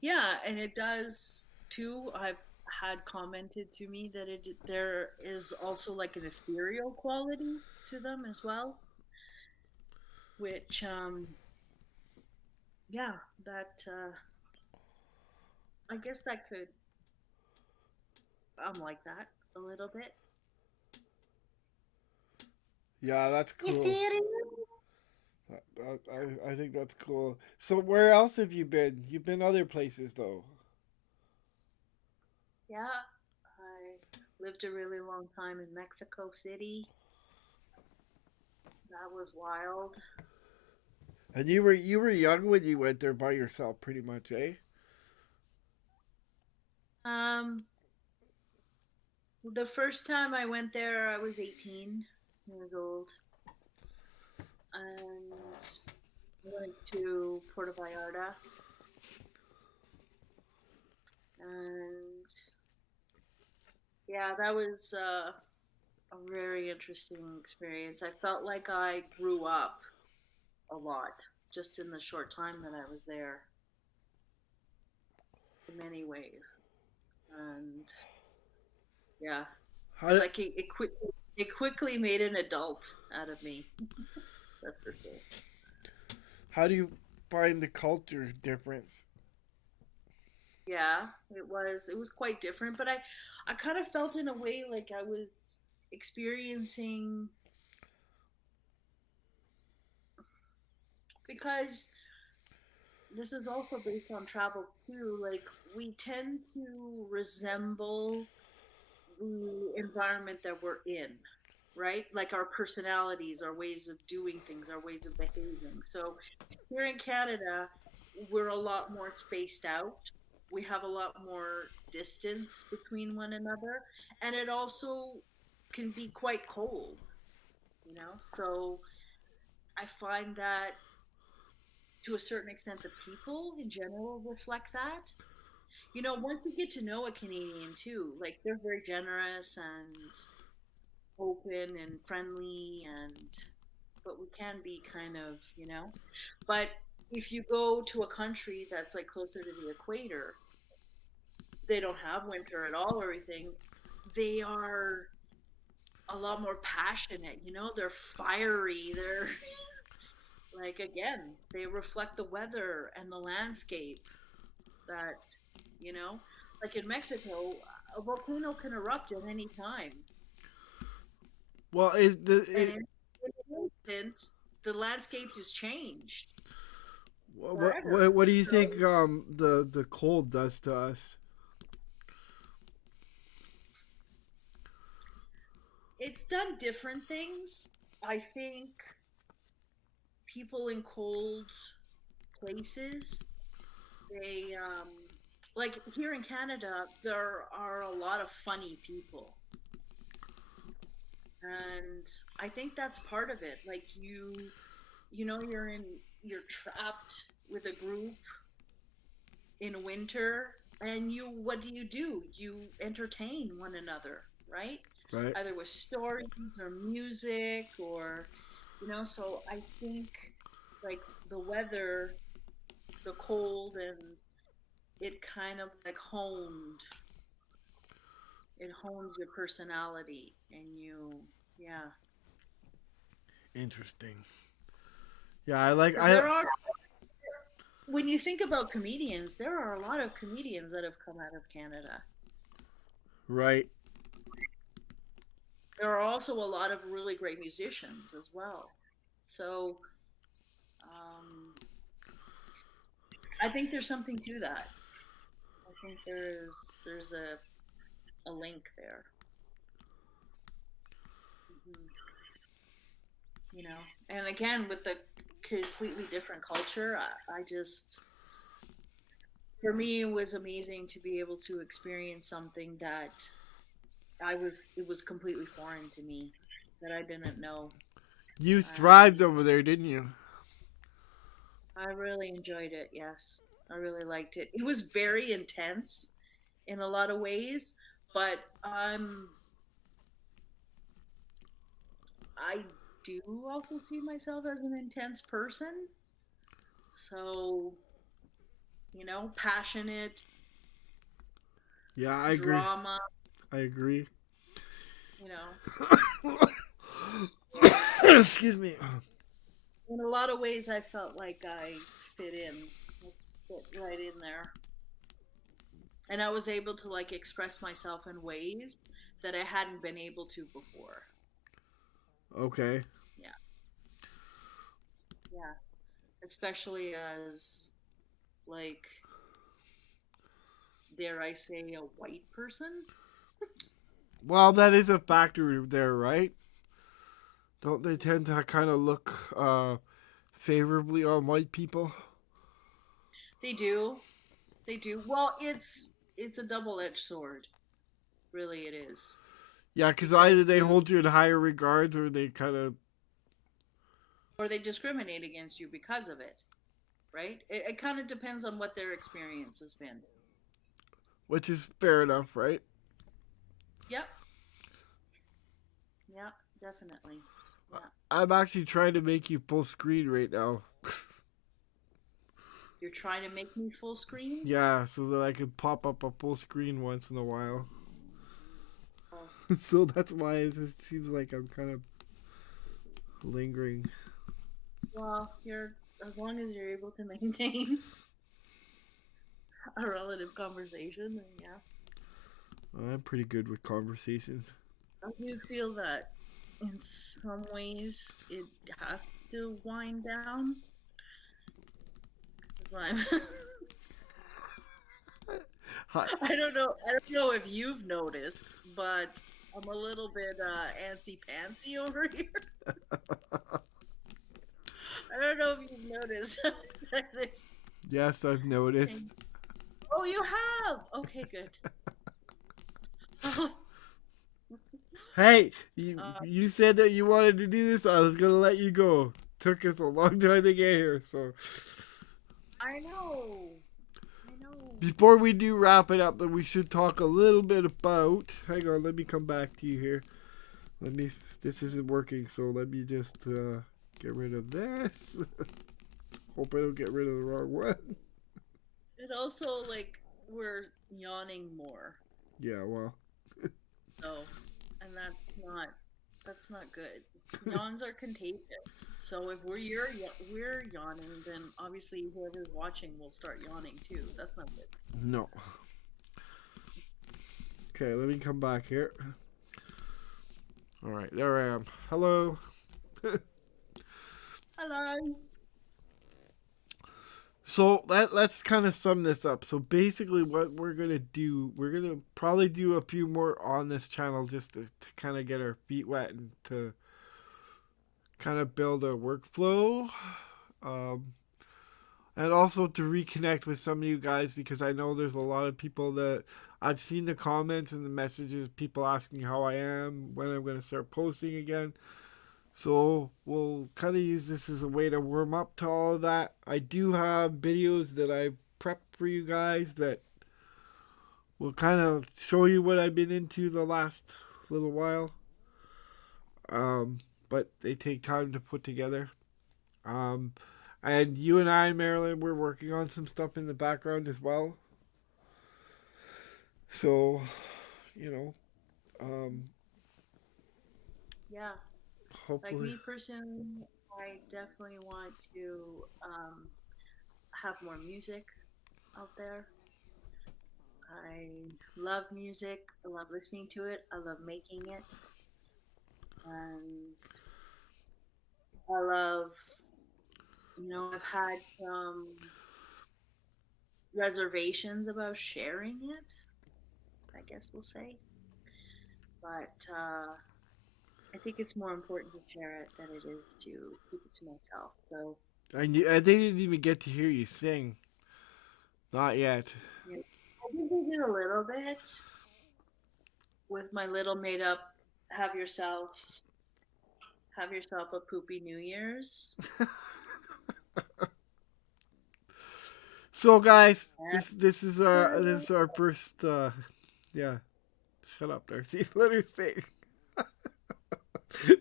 Yeah, and it does too. I've had commented to me that there is also like an ethereal quality to them as well, which yeah, that I guess that could I'm like that a little bit. Yeah, that's cool. Ethereal. I think that's cool. So where else have you been? You've been other places though. Yeah, I lived a really long time in Mexico City. That was wild. And you were young when you went there by yourself, pretty much, eh? Um, the first time I went there, I was 18 years old, and I went to Puerto Vallarta. And yeah, that was a very interesting experience. I felt like I grew up a lot just in the short time that I was there in many ways. And yeah, How do, it quickly made an adult out of me. That's for sure. how do you find the culture difference? Yeah, it was quite different, but I kind of felt in a way like I was experiencing, because this is also based on travel too, like we tend to resemble the environment that we're in, right? Like our personalities, our ways of doing things, our ways of behaving. So here in Canada, we're a lot more spaced out. We have a lot more distance between one another, and it also can be quite cold, you know? So I find that to a certain extent, the people in general reflect that. You know, once you get to know a Canadian too, like they're very generous and open and friendly, and but we can be kind of, but if you go to a country that's like closer to the equator, they don't have winter at all or anything. They are a lot more passionate, they're fiery, they're like, again, they reflect the weather and the landscape that, you know like in Mexico, a volcano can erupt at any time. Well, And in an instant, the landscape has changed forever. what do you So think the cold does to us? it's done different things. I think people in cold places, they like here in Canada, there are a lot of funny people. And I think that's part of it. Like you're trapped with a group in winter, and what do? You entertain one another, right? Right. Either with stories or music, or so I think, like, the weather, the cold, and it kind of like hones your personality, and yeah. Interesting. Yeah, I like Because I when you think about comedians, there are a lot of comedians that have come out of Canada. right. There are also a lot of really great musicians as well. So um, I think there's something to that. I think there's a link there. Hmm. And again, with the completely different culture, I just, for me, it was amazing to be able to experience something that it was completely foreign to me, that I didn't know. You thrived And over there, didn't you? I really enjoyed it. Yes, I really liked it. It was very intense in a lot of ways, but I do also see myself as an intense person. So, passionate, Yeah, I agree. drama, I agree. you know. Excuse me. In a lot of ways, I felt like I fit in, fit right in there. And I was able to like express myself in ways that I hadn't been able to before. Okay. Yeah. Yeah. Especially as, like, dare I say, a white person. Well, that is a factor there, right? Don't they tend to kind of look favorably on white people? They do. They do. Well, it's a double-edged sword. Really it is. Yeah, because Because either they hold you in higher regards or they kind of. or they discriminate against you because of it, right? It kind of depends on what their experience has been. which is fair enough, right? Yep. Yeah, definitely. Yeah. I'm actually trying to make you full screen right now. You're trying to make me full screen? Yeah, so that I could pop up a full screen once in a while. Oh, So that's why it seems like I'm kind of lingering. well, you're as long as you're able to maintain a relative conversation, then yeah. I'm pretty good with conversations. I do feel that in some ways it has to wind down. 'Cause Hi. I don't know. I don't know if you've noticed, but I'm a little bit antsy pantsy over here. I don't know if you've noticed. Yes, I've noticed. Oh, you have. Okay, good. Hey, Uh, you said that you wanted to do this. I was gonna let you go. Took us a long time to get here, so I know. I know. before we do wrap it up, then we should talk a little bit about. Hang on, let me come back to you here. Let me. This isn't working, so let me just get rid of this. Hope I don't get rid of the wrong one. It also like we're yawning more. Yeah, well. So, and that's not good. Yawns are contagious. So if we're yawning, then obviously whoever's watching will start yawning too. That's not good. No. Okay, let me come back here. All right, there I am. Hello. Hello. So let's kind of sum this up. So basically, what we're gonna do, we're gonna probably do a few more on this channel just to kind of get our feet wet and to kind of build a workflow, um, and also to reconnect with some of you guys because I know there's a lot of people that I've seen the comments and the messages, people asking how I am, when I'm gonna start posting again. So we'll kind of use this as a way to warm up to all of that. I do have videos that I've prepped for you guys that will kind of show you what I've been into the last little while. But they take time to put together. And you and I, Marilyn, we're working on some stuff in the background as well. So, you know, Yeah. Like hopefully. me personally, I definitely want to have more music out there. I love music. I love listening to it. I love making it. And I love, I've had some reservations about sharing it, I guess we'll say. But I think it's more important to share it than it is to keep it to myself. So, I didn't even get to hear you sing. Not yet. yeah, I think I did a little bit with my little made up have yourself have yourself a poopy New Year's. So guys, Yeah. this is our first yeah. Shut up, Darcy. Let her sing.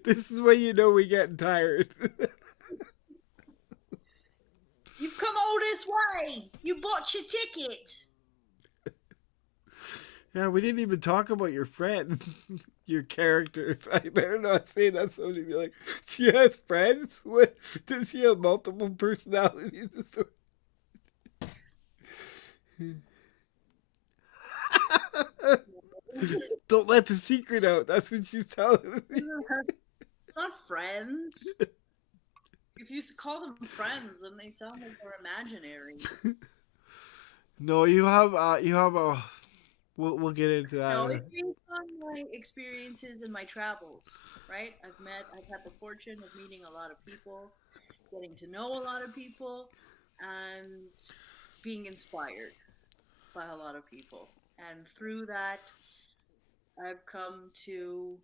This is when you know we getting tired. You've come all this way. You bought your ticket. Yeah, we didn't even talk about your friends, your characters. I better not say that. Somebody be like, she has friends. What does she have multiple personalities? Don't let the secret out. That's what she's telling me. Not friends. If you call them friends, then they sound like they're imaginary. No, you have a. We'll get into that. No, it's based on my experiences and my travels, right? I've had the fortune of meeting a lot of people, getting to know a lot of people, and being inspired by a lot of people. And through that, I've come to,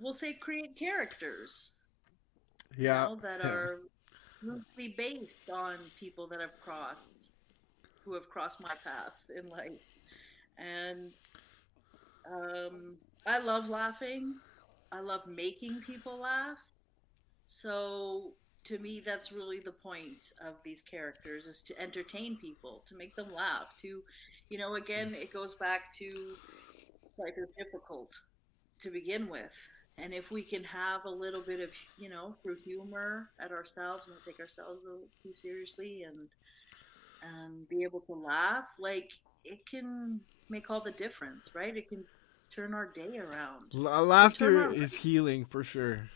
we'll say, create characters, Yeah. that are loosely based on people that who have crossed my path in life. And I love laughing. I love making people laugh. So to me, that's really the point of these characters is to entertain people, to make them laugh. To, again, it goes back to life is difficult to begin with. And if we can have a little bit of, through humor at ourselves and not take ourselves too seriously and be able to laugh, like it can make all the difference, right? It can turn our day around. It can turn Laughter our is healing for sure.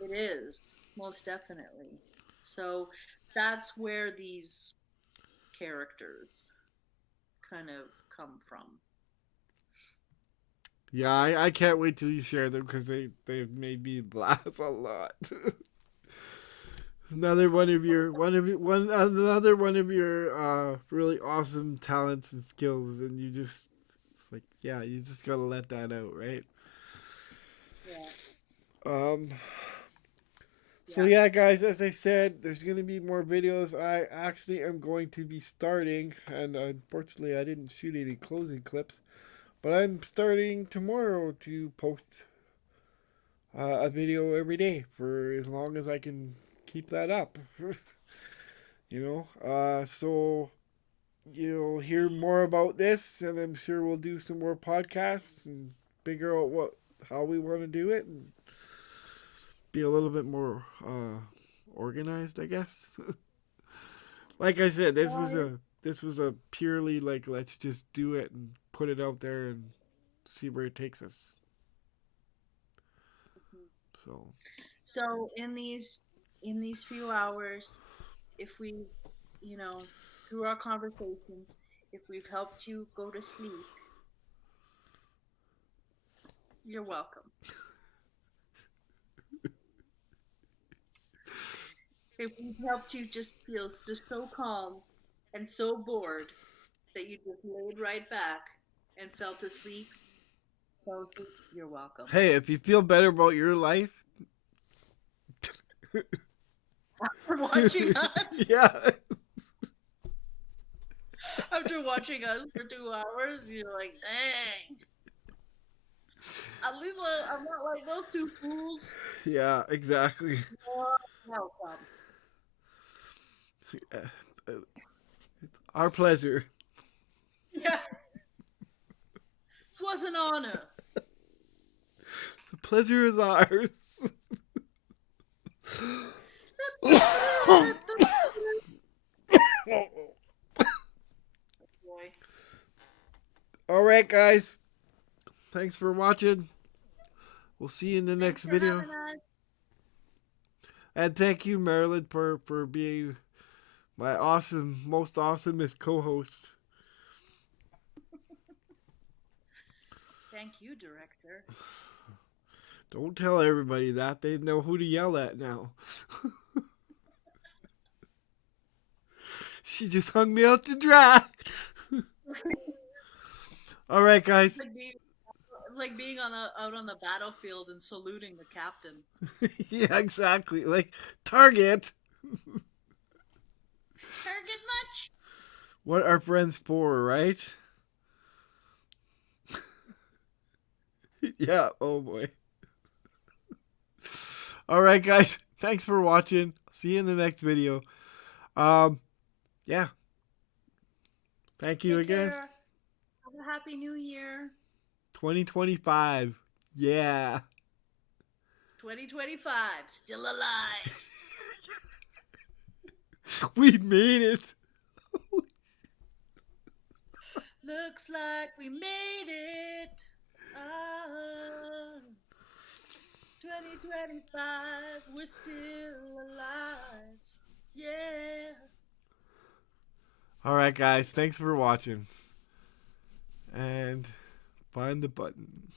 It is, most definitely. So that's where these characters kind of come from. Yeah, I can't wait till you share them because they've made me laugh a lot. Another one of your really awesome talents and skills, and you just it's like you just gotta let that out, right? Yeah. So yeah, guys, as I said, there's gonna be more videos. I actually am going to be starting, and unfortunately, I didn't shoot any closing clips, but I'm starting tomorrow to post a video every day for as long as I can keep that up. So you'll hear more about this, and I'm sure we'll do some more podcasts and figure out how we want to do it and be a little bit more organized, I guess. Like I said, this was a purely like let's just do it and put it out there and see where it takes us. So in these few hours, if we, you know, through our conversations, if we've helped you go to sleep, you're welcome. If we've helped you just feel just so calm and so bored that you just laid right back and fell asleep, you're welcome. Hey, if you feel better about your life, After watching us, yeah. after watching us for 2 hours, you're like, dang. At least I'm not like those two fools. Yeah, exactly. Welcome. Our pleasure. Yeah. It was an honor. The pleasure is ours. All right, guys. Thanks for watching. We'll see you in the next video. And thank you, Marilyn, for being my most awesomest co-host. Thank you, director. Don't tell everybody that. They know who to yell at now. She just hung me out to dry. All right, guys. Like being out on the battlefield and saluting the captain. Yeah, exactly. Like, target. Target much? What are friends for, right? Yeah, oh boy. All right, guys. Thanks for watching. See you in the next video. Yeah. Thank you again. Care. Have a happy new year. 2025. Yeah. 2025. Still alive. We made it. Looks like we made it. 2025. We're still alive. Yeah. All right, guys. Thanks for watching. And find the button.